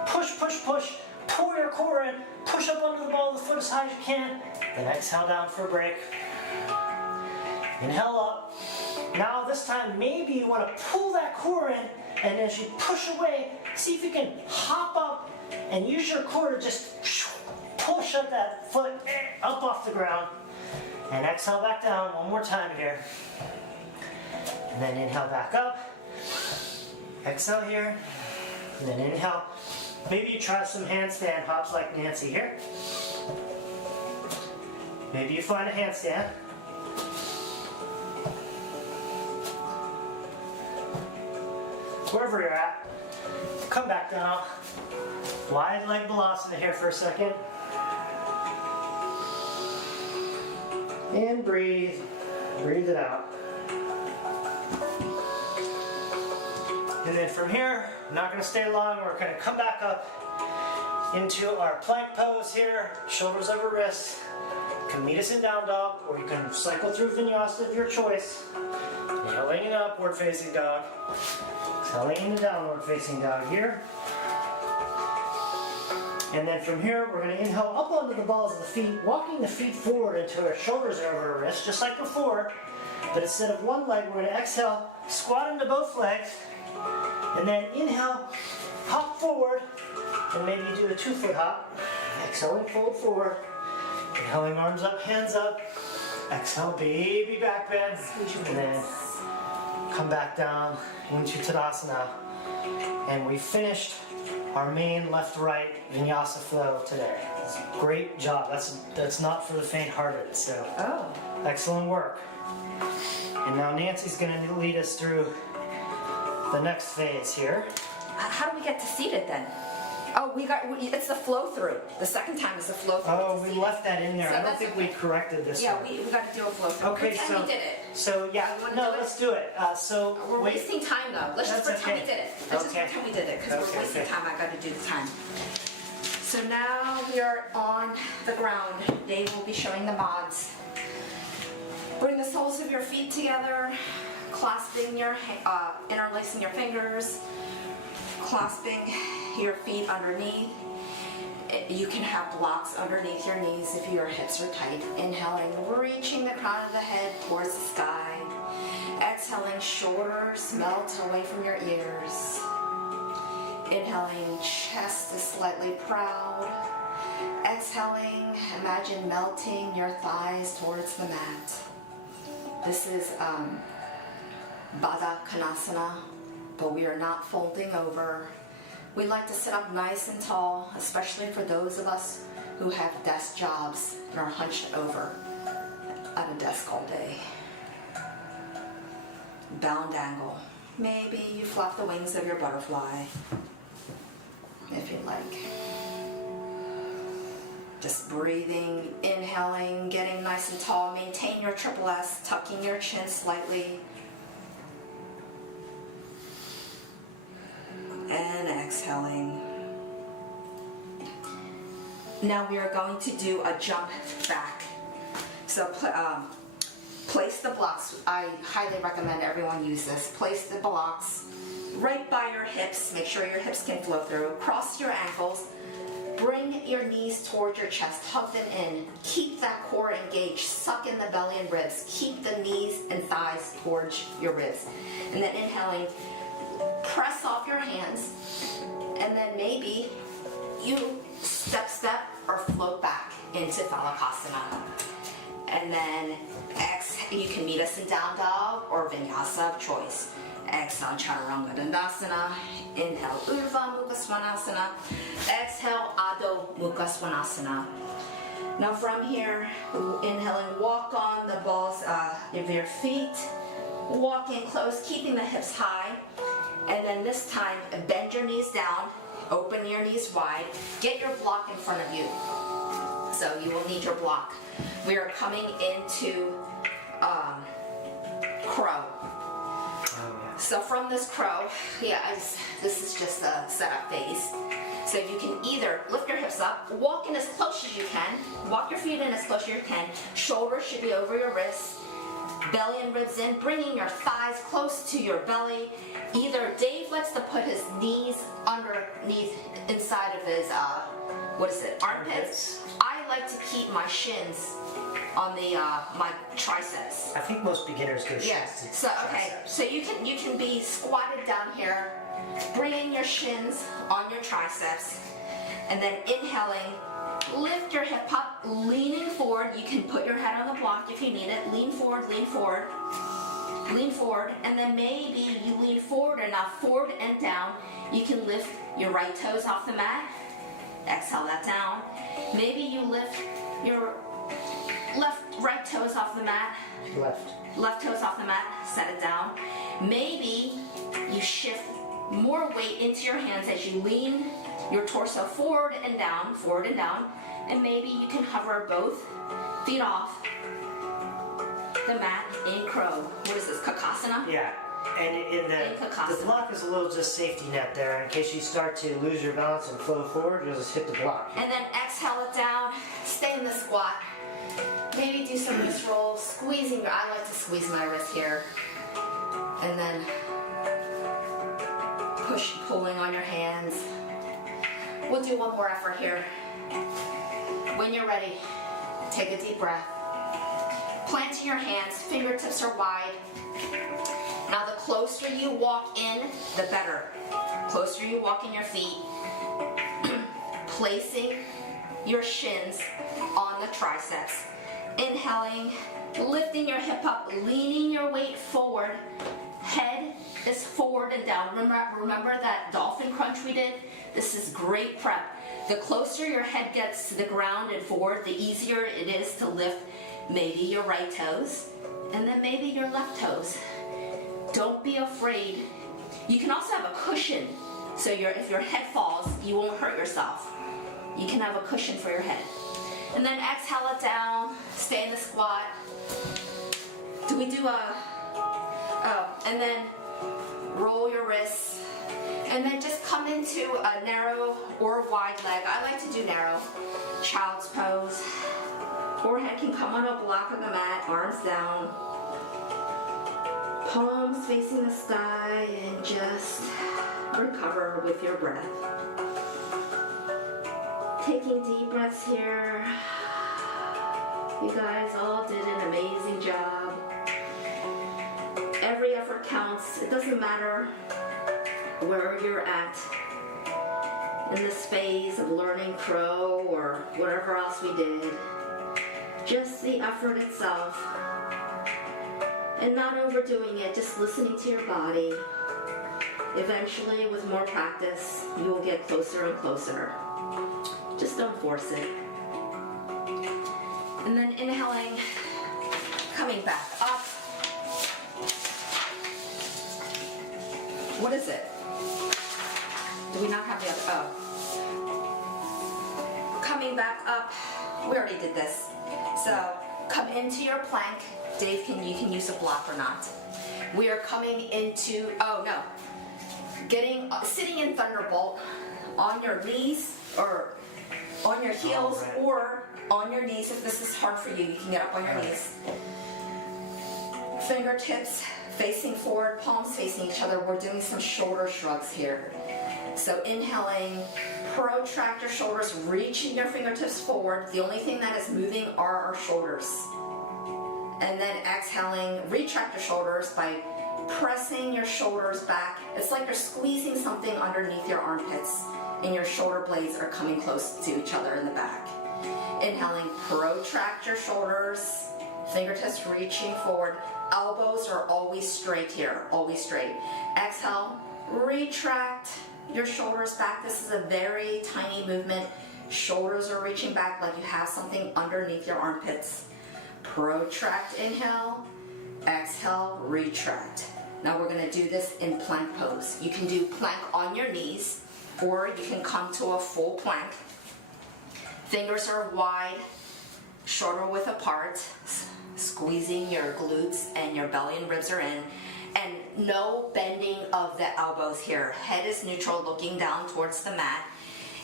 Push, push, push. Pull your core in. Push up onto the ball of the foot as high as you can. Then exhale down for a break. Inhale up. Now this time maybe you want to pull that core in, and as you push away, see if you can hop up and use your core to just push up that foot up off the ground. And exhale back down one more time here. And then inhale back up. Exhale here. And then inhale. Maybe you try some handstand hops like Nancy here. Maybe you find a handstand. Wherever you're at, come back down. Wide leg balasana here for a second. And breathe. Breathe it out. And then from here, I'm not going to stay long. We're going to come back up into our plank pose here. Shoulders over wrists. You can meet us in down dog, or you can cycle through vinyasa of your choice. Inhaling in upward facing dog. Exhaling in the downward facing dog here. And then from here, we're going to inhale up onto the balls of the feet, walking the feet forward until our shoulders are over our wrists, just like before. But instead of one leg, we're going to exhale, squat into both legs, and then inhale, hop forward, and maybe do a 2-foot hop. Exhaling, fold forward. Inhaling, arms up, hands up. Exhale, baby back bend. And then come back down into Tadasana. And we finished our main left-right vinyasa flow today. Great job. That's not for the faint-hearted. So excellent work. And now Nancy's going to lead us through the next phase here. How do we get to seated then? Oh, it's the flow through. The second time is the flow through. Oh, we left that in there. So I don't that's think okay. we corrected this Yeah, one. we got to do a flow through. Okay, Pretend we did it. So yeah, You wanna no, do it? let's do it. We're wasting time though. Let's just That's pretend okay. we did it. Let's Okay. just pretend we did it because Okay, we're wasting okay. time. I got to do the time. So now we are on the ground. Dave will be showing the mods. Bring the soles of your feet together, clasping interlacing your fingers, clasping your feet underneath. You can have blocks underneath your knees if your hips are tight. Inhaling, reaching the crown of the head towards the sky. Exhaling, shoulders melt away from your ears. Inhaling, chest is slightly proud. Exhaling, imagine melting your thighs towards the mat. This is Baddha Konasana, but we are not folding over. We like to sit up nice and tall, especially for those of us who have desk jobs and are hunched over at a desk all day. Bound angle. Maybe you flap the wings of your butterfly, if you like. Just breathing, inhaling, getting nice and tall. Maintain your triple S, tucking your chin slightly. And exhaling. Now we are going to do a jump back. So place the blocks. I highly recommend everyone use this. Place the blocks right by your hips. Make sure your hips can flow through. Cross your ankles. Bring your knees towards your chest. Hug them in. Keep that core engaged. Suck in the belly and ribs. Keep the knees and thighs towards your ribs. And then inhaling, press off your hands. And then maybe you step or float back into Thalakasana. And then you can meet us in down dog or vinyasa of choice. Exhale, Chaturanga Dandasana. Inhale, Urdhva Mukha Svanasana. Exhale, Adho Mukha Svanasana. Now from here, inhaling, walk on the balls of your feet. Walk in close, keeping the hips high. And then this time, bend your knees down. Open your knees wide. Get your block in front of you. So you will need your block. We are coming into crow. So from this crow, this is just a setup phase. So you can either lift your hips up, walk in as close as you can, walk your feet in as close as you can, shoulders should be over your wrists, belly and ribs in, bringing your thighs close to your belly. Either Dave likes to put his knees underneath, inside of his, armpits. I like to keep my shins on the my triceps. I think most beginners go Yes. shins to So okay. triceps. So you can be squatted down here, bringing your shins on your triceps, and then inhaling. Lift your hip up, leaning forward. You can put your head on the block if you need it. Lean forward, lean forward, lean forward, and then maybe you lean forward enough, forward and down. You can lift your right toes off the mat. Exhale that down. Maybe you lift your right toes off the mat. Left toes off the mat, set it down. Maybe you shift more weight into your hands as you lean your torso forward and down, and maybe you can hover both feet off the mat in crow. What is this, Kakasana? Yeah, and in In the Kakasana. block is a little just safety net there in case you start to lose your balance and flow forward, you'll just hit the block. And then exhale it down, stay in the squat. Maybe do some wrist rolls, I like to squeeze my wrist here. And then pulling on your hands. We'll do one more effort here. When you're ready, take a deep breath. Planting your hands, fingertips are wide. Now the closer you walk in, the better. Closer you walk in your feet. Placing your shins on the triceps. Inhaling, lifting your hip up, leaning your weight forward. Head is forward and down. Remember that dolphin crunch we did? This is great prep. The closer your head gets to the ground and forward, the easier it is to lift maybe your right toes and then maybe your left toes. Don't be afraid. You can also have a cushion, so if your head falls, you won't hurt yourself. You can have a cushion for your head. And then exhale it down, stay in the squat. Do we do and then roll your wrists. And then just come into a narrow or wide leg. I like to do narrow. Child's pose. Forehead can come on a block of the mat, arms down. Palms facing the sky, and just recover with your breath. Taking deep breaths here. You guys all did an amazing job. Every effort counts. It doesn't matter where you're at in this phase of learning crow or whatever else we did. Just the effort itself. And not overdoing it, just listening to your body. Eventually, with more practice, you will get closer and closer. Just don't force it. And then inhaling, coming back up. What is it? Do we not have the other? Oh. Coming back up. We already did this. So come into your plank. Dave, you can use a block or not. We are coming into, sitting in Thunderbolt on your knees or on your heels or on your knees. If this is hard for you, you can get up on your knees. Fingertips facing forward, palms facing each other. We're doing some shoulder shrugs here. So inhaling, protract your shoulders, reaching your fingertips forward. The only thing that is moving are our shoulders. And then exhaling, retract your shoulders by pressing your shoulders back. It's like you're squeezing something underneath your armpits and your shoulder blades are coming close to each other in the back. Inhaling, protract your shoulders, fingertips reaching forward. Elbows are always straight here, always straight. Exhale, retract your shoulders back. This is a very tiny movement. Shoulders are reaching back like you have something underneath your armpits. Protract, inhale, exhale, retract. Now we're going to do this in plank pose. You can do plank on your knees, or you can come to a full plank. Fingers are wide, shoulder width apart, squeezing your glutes and your belly and ribs are in. And no bending of the elbows here. Head is neutral, looking down towards the mat.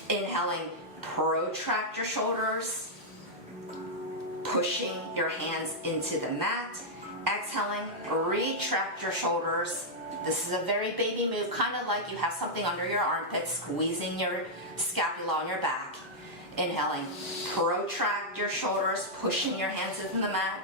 Inhaling, protract your shoulders, pushing your hands into the mat. Exhaling, retract your shoulders. This is a very baby move, kind of like you have something under your armpit, squeezing your scapula on your back. Inhaling, protract your shoulders, pushing your hands into the mat.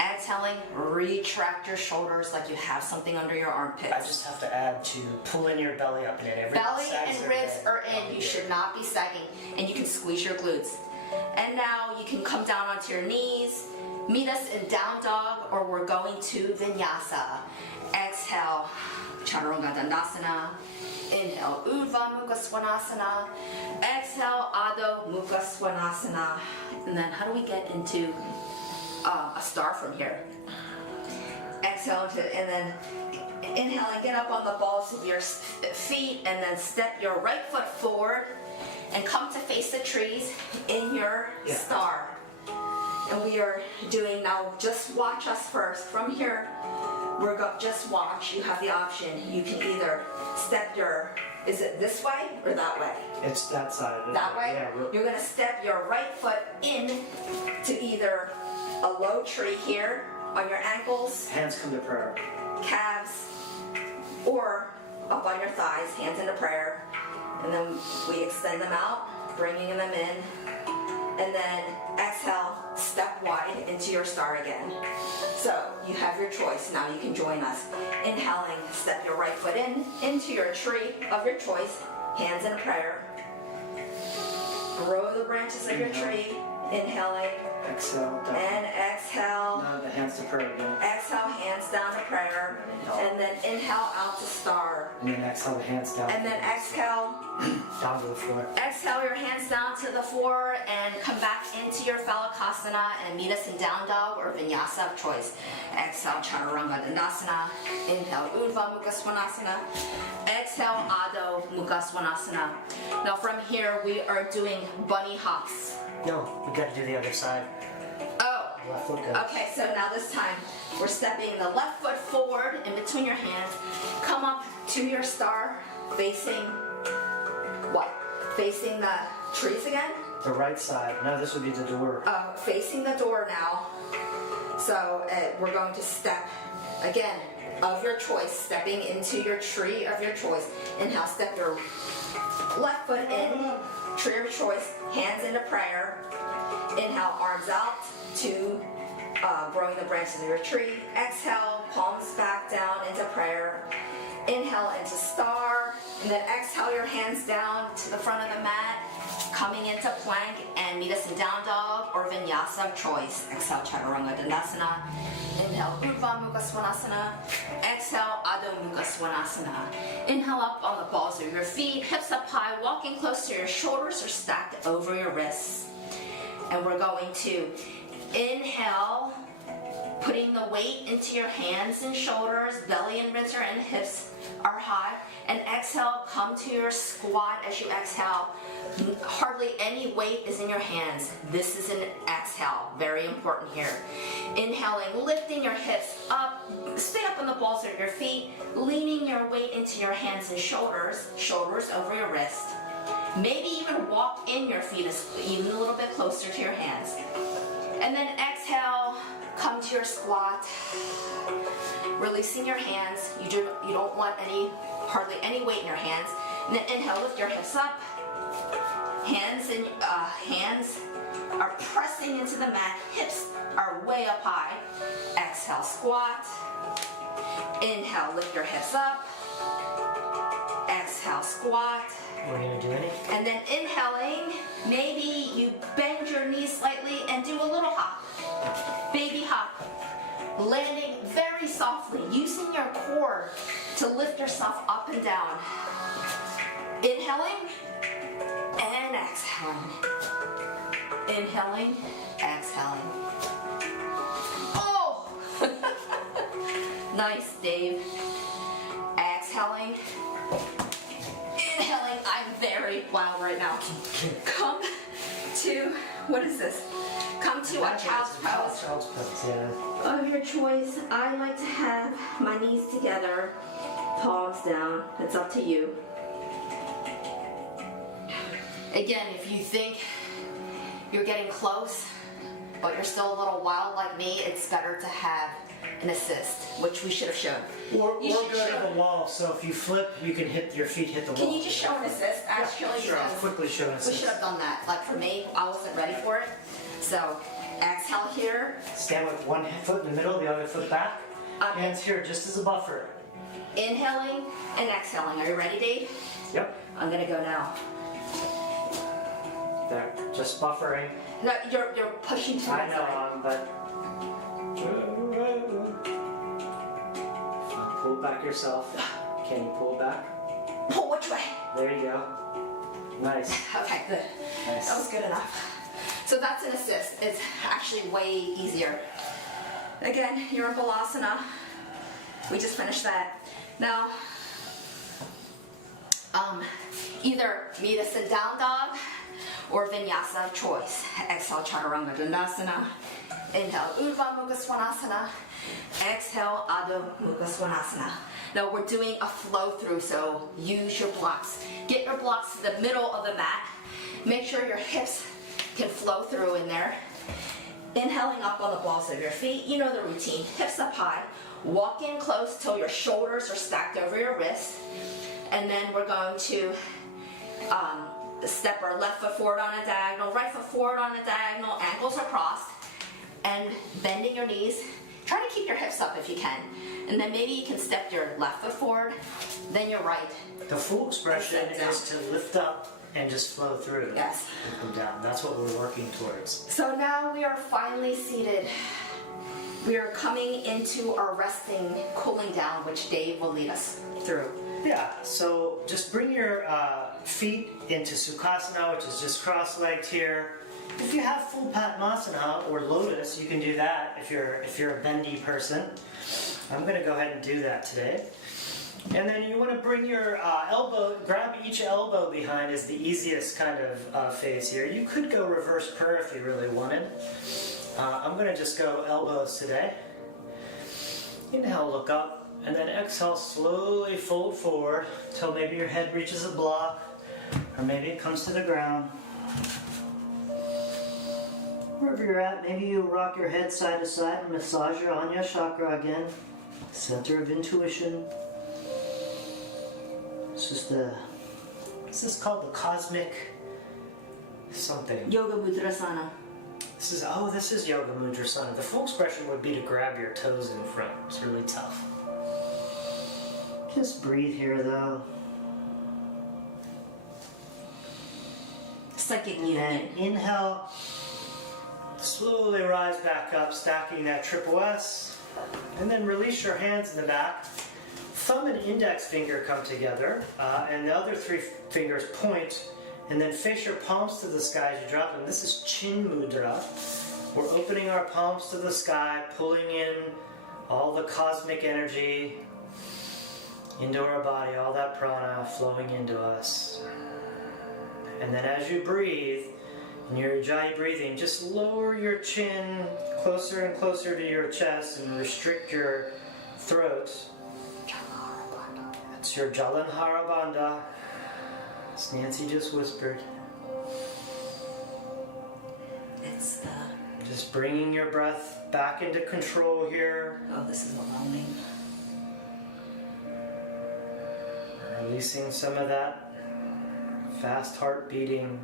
Exhaling, retract your shoulders like you have something under your armpits. I just have to add to pulling your belly up and in. Every Belly and ribs are in. You should not be sagging. And you can squeeze your glutes. And now you can come down onto your knees. Meet us in down dog, or we're going to vinyasa. Exhale, Chaturanga Dandasana. Inhale, Urdhva Mukha Svanasana. Exhale, Adho Mukha Svanasana. And then how do we get into a star from here? Exhale, and then inhale and get up on the balls of your feet, and then step your right foot forward and come to face the trees in your star. And we are doing now, just watch us first. From here, just watch. You have the option. You can either step is it this way or that way? It's that side. That way? Yeah, You're going to step your right foot in to either a low tree here on your ankles, hands come to prayer. calves, or up on your thighs, hands into prayer. And then we extend them out, bringing them in. And then exhale, step wide into your star again. So you have your choice. Now you can join us. Inhaling, step your right foot in into your tree of your choice, hands in prayer. Grow the branches of your tree, inhaling, Exhale. Down. and exhale. Now the hands to prayer again. Exhale, hands down to prayer. And then inhale out to star. And then exhale the hands down. And then exhale. Down to the floor. Exhale your hands down to the floor and come back into your Phalakasana and meet us in down dog or vinyasa of choice. Exhale Chaturanga Dandasana. Inhale Urdhva Mukha Svanasana. Exhale Adho Mukha Svanasana. Now from here we are doing bunny hops. No, we got to do the other side. Oh, Left foot goes. okay, so now this time we're stepping the left foot forward in between your hands. Come up to your star facing what? Facing the trees again? The right side. No, this would be the door. Facing the door now. So we're going to step again of your choice, stepping into your tree of your choice. Inhale, step your left foot in, tree of your choice, hands into prayer. Inhale, arms out to growing the branches of your tree. Exhale, palms back down into prayer. Inhale into star, and then exhale your hands down to the front of the mat, coming into plank, and meet us in down dog or vinyasa of choice. Exhale, Chaturanga Dandasana. Inhale, Urdhva Mukha Svanasana. Exhale, Adho Mukha Svanasana. Inhale up on the balls of your feet, hips up high, walking close to your shoulders or stacked over your wrists. And we're going to inhale, putting the weight into your hands and shoulders, belly and ribs and hips are high. And exhale, come to your squat as you exhale. Hardly any weight is in your hands. This is an exhale, very important here. Inhaling, lifting your hips up, stay up on the balls of your feet, leaning your weight into your hands and shoulders, shoulders over your wrist. Maybe even walk in your feet even a little bit closer to your hands. And then exhale, come to your squat, releasing your hands. You don't want hardly any weight in your hands. And then inhale, lift your hips up. Hands are pressing into the mat. Hips are way up high. Exhale, squat. Inhale, lift your hips up. Exhale, squat. We're going to do any? And then inhaling, maybe you bend your knees slightly and do a little hop. Baby hop. Landing very softly, using your core to lift yourself up and down. Inhaling and exhaling. Inhaling, exhaling. Oh! Nice, Dave. Exhaling. Inhaling, I'm very wild right now. Come to, what is this? Come to a child's pose. Child's pose, yeah. Of your choice. I like to have my knees together, palms down. It's up to you. Again, if you think you're getting close, but you're still a little wild like me, it's better to have an assist, which we should have shown. Or You go should to show- the wall, so if you flip, you can hit your feet hit the wall. Can you just show an assist? Actually, Sure, I'll because quickly show an we assist. should have done that. Like for me, I wasn't ready for it. So exhale here. Stand with one foot in the middle, the other foot back. Okay. Hands here, just as a buffer. Inhaling and exhaling. Are you ready, Dave? Yep. I'm gonna go now. There, just buffering. No, you're pushing to I one know, side. but pull back yourself. Can you pull back? Pull which way? There you go. Nice. Okay, good. Nice. That was good enough. So that's an assist. It's actually way easier. Again, you're in Balasana. We just finished that. Now, either meet us in down dog or vinyasa of choice. Exhale, Chaturanga Dandasana. Inhale, Urdhva Mukha Svanasana. Exhale, Adho Mukha Svanasana. Now we're doing a flow through, so use your blocks. Get your blocks to the middle of the mat. Make sure your hips can flow through in there. Inhaling up on the balls of your feet, you know the routine. Hips up high. Walk in close till your shoulders are stacked over your wrist. And then we're going to step our left foot forward on a diagonal, right foot forward on a diagonal, ankles are crossed, and bending your knees. Try to keep your hips up if you can. And then maybe you can step your left foot forward, then your right. The full expression is to lift up and just flow through. Yes. And come down. That's what we're working towards. So now we are finally seated. We are coming into our resting, cooling down, which Dave will lead us through. Yeah, so just bring your feet into Sukhasana, which is just cross-legged here. If you have full Padmasana or Lotus, you can do that if you're a bendy person. I'm going to go ahead and do that today. And then you want to bring your elbow, grab each elbow behind is the easiest kind of phase here. You could go reverse purr if you really wanted. I'm going to just go elbows today. Inhale, look up, and then exhale, slowly fold forward until maybe your head reaches a block, or maybe it comes to the ground. Wherever you're at, maybe you rock your head side to side and massage your Anya chakra again, center of intuition. This is called the cosmic something. Yoga Mudrasana. This is Yoga Mudrasana. The full expression would be to grab your toes in front. It's really tough. Just breathe here though. Psychic And union. inhale. Slowly rise back up, stacking that triple S. And then release your hands in the back. Thumb and index finger come together, and the other three fingers point, and then face your palms to the sky as you drop them. This is Chin Mudra. We're opening our palms to the sky, pulling in all the cosmic energy into our body, all that prana flowing into us. And then as you breathe, in your Ujjayi breathing, just lower your chin closer and closer to your chest and restrict your throat. It's your Jalanhara Bandha, as Nancy just whispered. It's the... Just bringing your breath back into control here. Oh, this is alarming. Releasing some of that fast heart beating.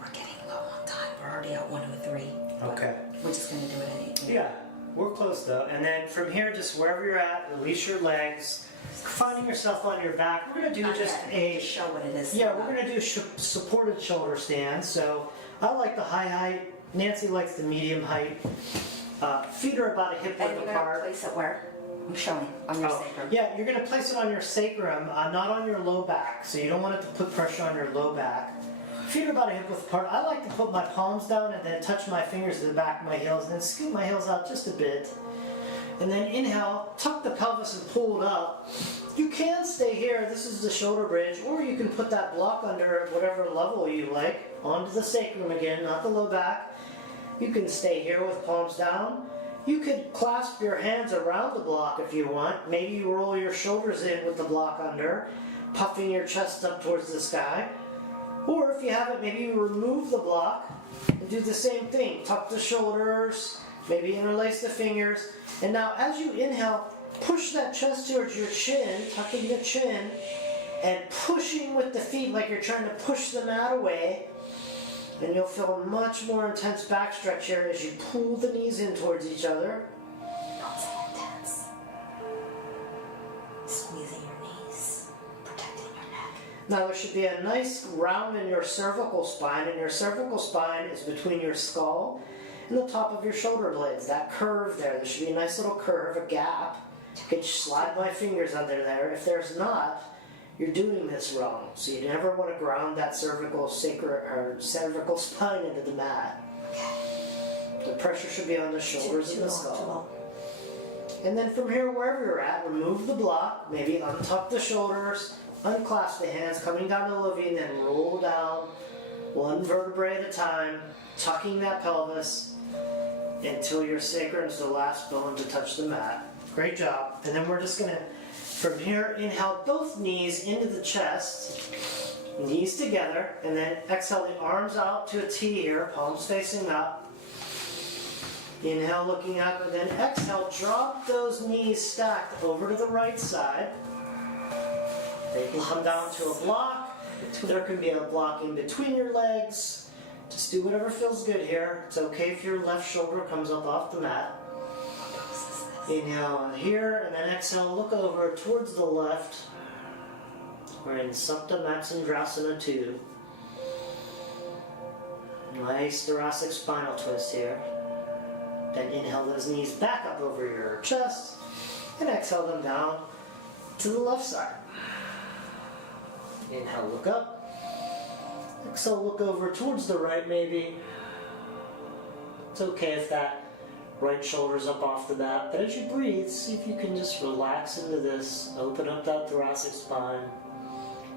We're getting low on time. We're already at 1:03. Okay. We're just going to do it anyway. Yeah, we're close though. And then from here, just wherever you're at, release your legs. Finding yourself on your back. We're going to do just show what it is. Yeah, we're going to do supported shoulder stand. So I like the high height. Nancy likes the medium height. Feet are about a hip And width you're going apart. to place it where? I'm showing. On your sacrum. Yeah, you're going to place it on your sacrum, not on your low back. So you don't want it to put pressure on your low back. Feet are about a hip width apart. I like to put my palms down and then touch my fingers to the back of my heels and then scoot my heels out just a bit. And then inhale, tuck the pelvis and pull it up. You can stay here, this is the shoulder bridge, or you can put that block under whatever level you like, onto the sacrum again, not the low back. You can stay here with palms down. You could clasp your hands around the block if you want. Maybe you roll your shoulders in with the block under, puffing your chest up towards the sky. Or if you have it, maybe you remove the block and do the same thing. Tuck the shoulders, maybe interlace the fingers. And now as you inhale, push that chest towards your chin, tucking the chin, and pushing with the feet like you're trying to push the mat away. And you'll feel a much more intense back stretch here as you pull the knees in towards each other. Not so intense. Squeezing your knees, protecting your neck. Now there should be a nice round in your cervical spine, and your cervical spine is between your skull and the top of your shoulder blades. That curve there should be a nice little curve, a gap. I could slide my fingers under there. If there's not, you're doing this wrong. So you never want to ground that cervical spine into the mat. The pressure should be on the shoulders and the skull. And then from here, wherever you're at, remove the block. Maybe untuck the shoulders, unclasp the hands, coming down to Levine, then roll down one vertebrae at a time, tucking that pelvis until your sacrum's the last bone to touch the mat. Great job. And then we're just going to, from here, inhale both knees into the chest, Knees together, and then exhale the arms out to a T here, palms facing up. Inhale, looking up, and then exhale, drop those knees stacked over to the right side. They can come down to a block. There can be a block in between your legs. Just do whatever feels good here. It's okay if your left shoulder comes up off the mat. Inhale here, and then exhale, look over towards the left. We're in Supta Matsendrasana 2. Nice thoracic spinal twist here. Then inhale those knees back up over your chest, and exhale them down to the left side. Inhale, look up. Exhale, look over towards the right maybe. It's okay if that right shoulder's up off the mat, but as you breathe, see if you can just relax into this, open up that thoracic spine,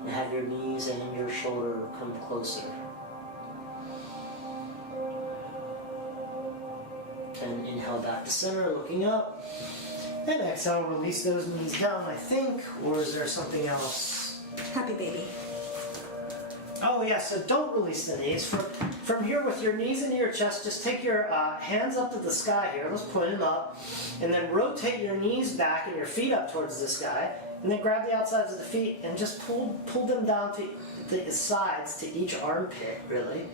and have your knees and your shoulder come closer. And inhale back to center, looking up. And exhale, release those knees down, I think, or is there something else? Happy baby. Oh yeah, so don't release the knees. From here with your knees into your chest, just take your hands up to the sky here. Let's point them up. And then rotate your knees back and your feet up towards the sky. And then grab the outsides of the feet and just pull them down to the sides to each armpit, really.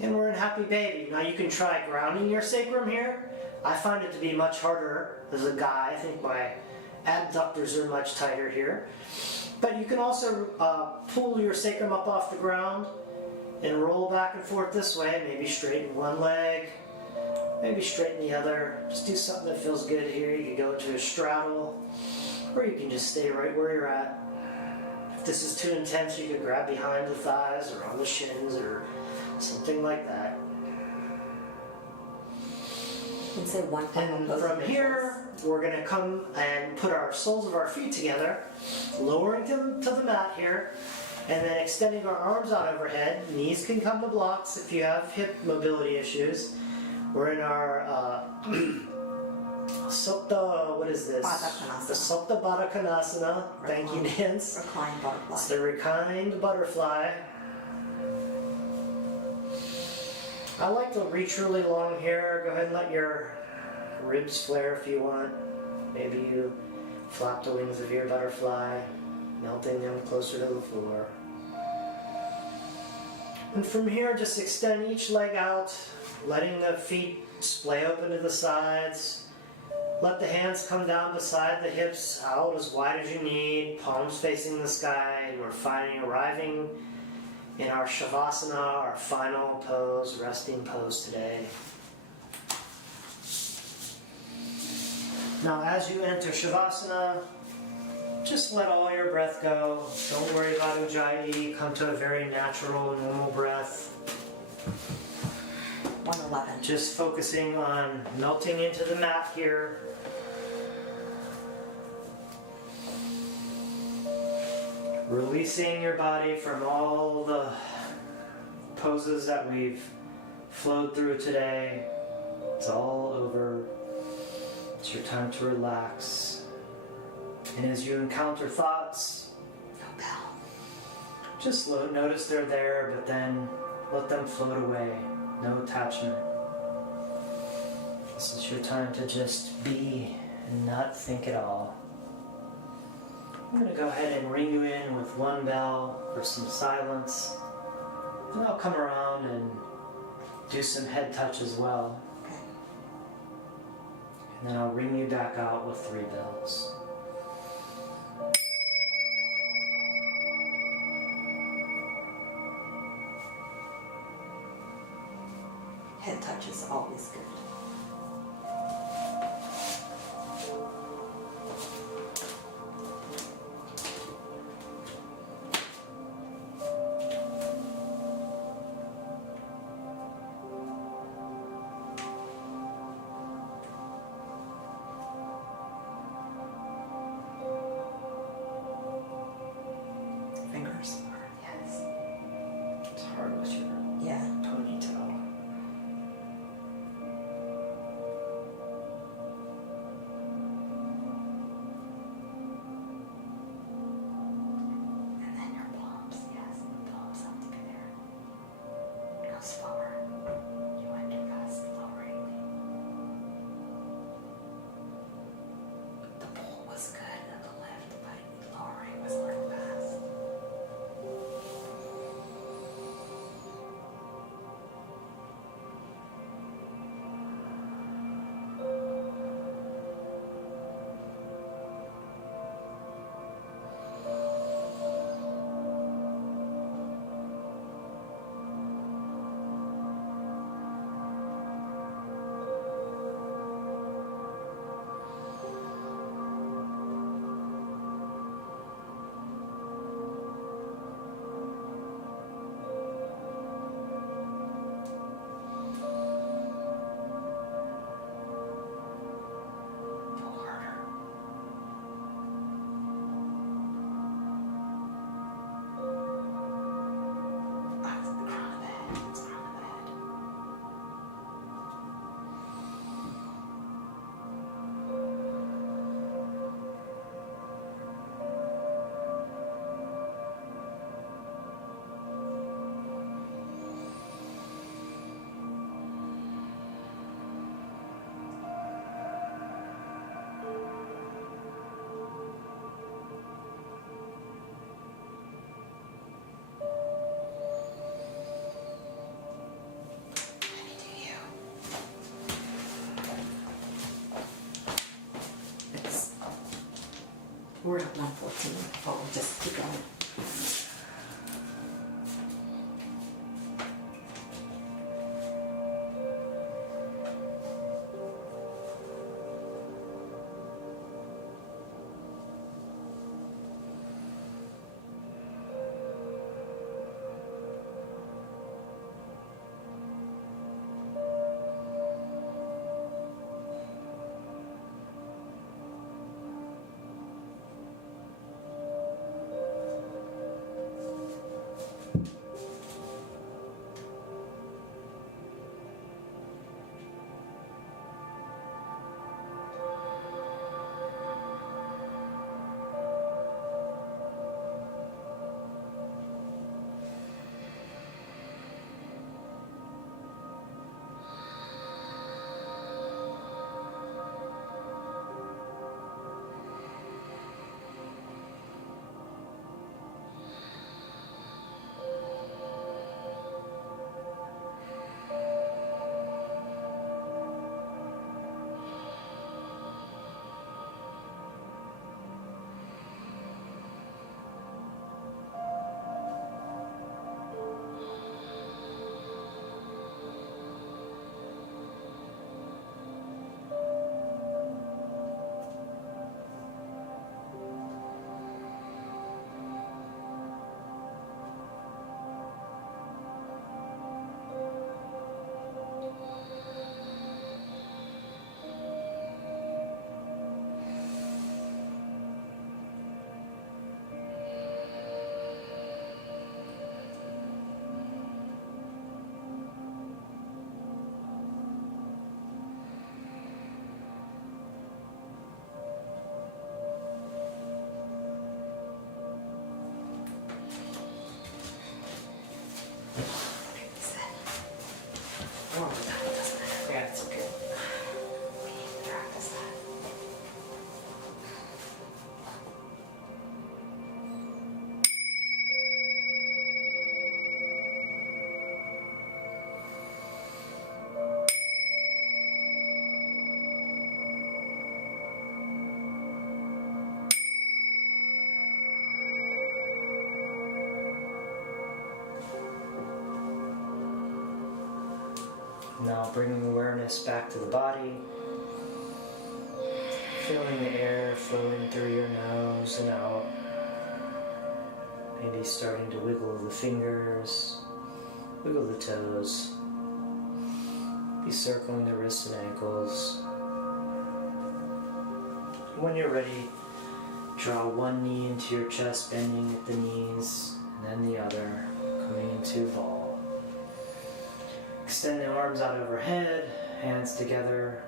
And we're in Happy Baby. Now you can try grounding your sacrum here. I find it to be much harder as a guy. I think my abductors are much tighter here. But you can also pull your sacrum up off the ground and roll back and forth this way. Maybe straighten one leg, maybe straighten the other. Just do something that feels good here. You can go into a straddle, or you can just stay right where you're at. If this is too intense, you can grab behind the thighs or on the shins or something like that. And say one final And pose. from here, we're going to come and put our soles of our feet together, lowering them to the mat here, and then extending our arms out overhead. Knees can come to blocks if you have hip mobility issues. We're in our Supta, what is this? Baddha Konasana. The Supta Baddha Konasana. Thank you, Nance. Reclined butterfly. It's the reclined butterfly. I like to reach really long here. Go ahead and let your ribs flare if you want. Maybe you flap the wings of your butterfly, melting them closer to the floor. And from here, just extend each leg out, letting the feet splay open to the sides. Let the hands come down beside the hips, out as wide as you need, palms facing the sky, and we're arriving in our Shavasana, our final pose, resting pose today. Now as you enter Shavasana, just let all your breath go. Don't worry about Ujjayi. Come to a very natural, normal breath. 111. Just focusing on melting into the mat here. Releasing your body from all the poses that we've flowed through today. It's all over. It's your time to relax. And as you encounter thoughts, No bell. just notice they're there, but then let them float away. No attachment. This is your time to just be and not think at all. I'm going to go ahead and ring you in with one bell for some silence. And I'll come around and do some head touch as well. Okay. And then I'll ring you back out with 3 bells. Head touch is always good. Fingers. Yes. It's hard with your Yeah. ponytail. We're at 114. Oh, we'll just keep going. Oh, that doesn't matter. Yeah, it's okay. We need to practice that. Now bringing awareness back to the body, feeling the air flowing through your nose and out. Maybe starting to wiggle the fingers, wiggle the toes. Be circling the wrists and ankles. When you're ready, draw one knee into your chest, bending at the knees, and then the other, coming into ball. Extend the arms out overhead, hands together.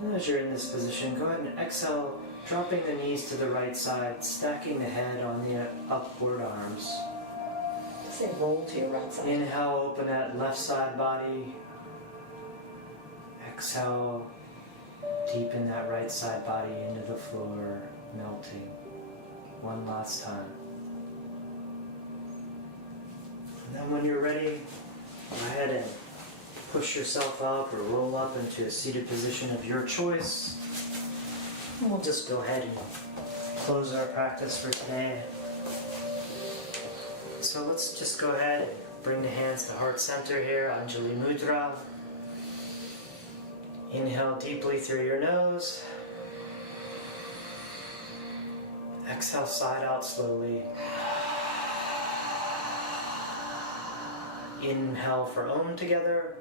And as you're in this position, go ahead and exhale, dropping the knees to the right side, stacking the head on the upward arms. Say roll to your right side. Inhale, open that left side body. Exhale, deepen that right side body into the floor, melting. One last time. And then when you're ready, go ahead and push yourself up or roll up into a seated position of your choice. And we'll just go ahead and close our practice for today. So let's just go ahead and bring the hands to heart center here, Anjali Mudra. Inhale deeply through your nose. Exhale, side out slowly. Inhale for Om together.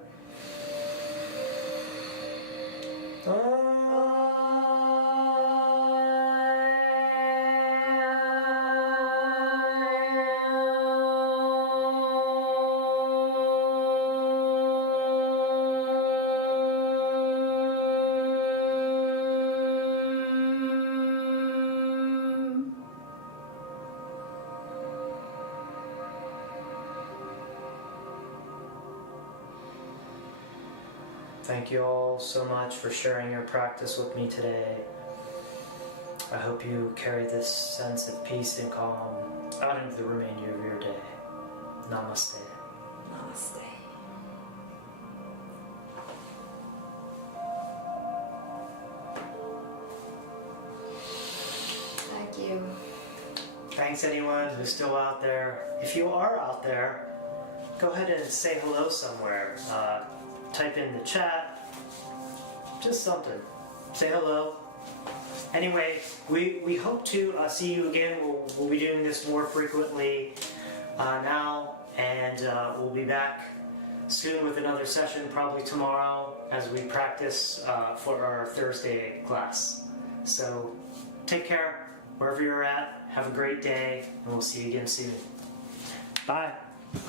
Thank you all so much for sharing your practice with me today. I hope you carry this sense of peace and calm out into the remainder of your day. Namaste. Namaste. Thank you. thanks anyone who's still out there. If you are out there, go ahead and say hello somewhere. Type in the chat, just something. Say hello. Anyway, we hope to see you again. We'll be doing this more frequently now, and we'll be back soon with another session, probably tomorrow, as we practice for our Thursday class. So take care wherever you're at. Have a great day, and we'll see you again soon. Bye. Bye.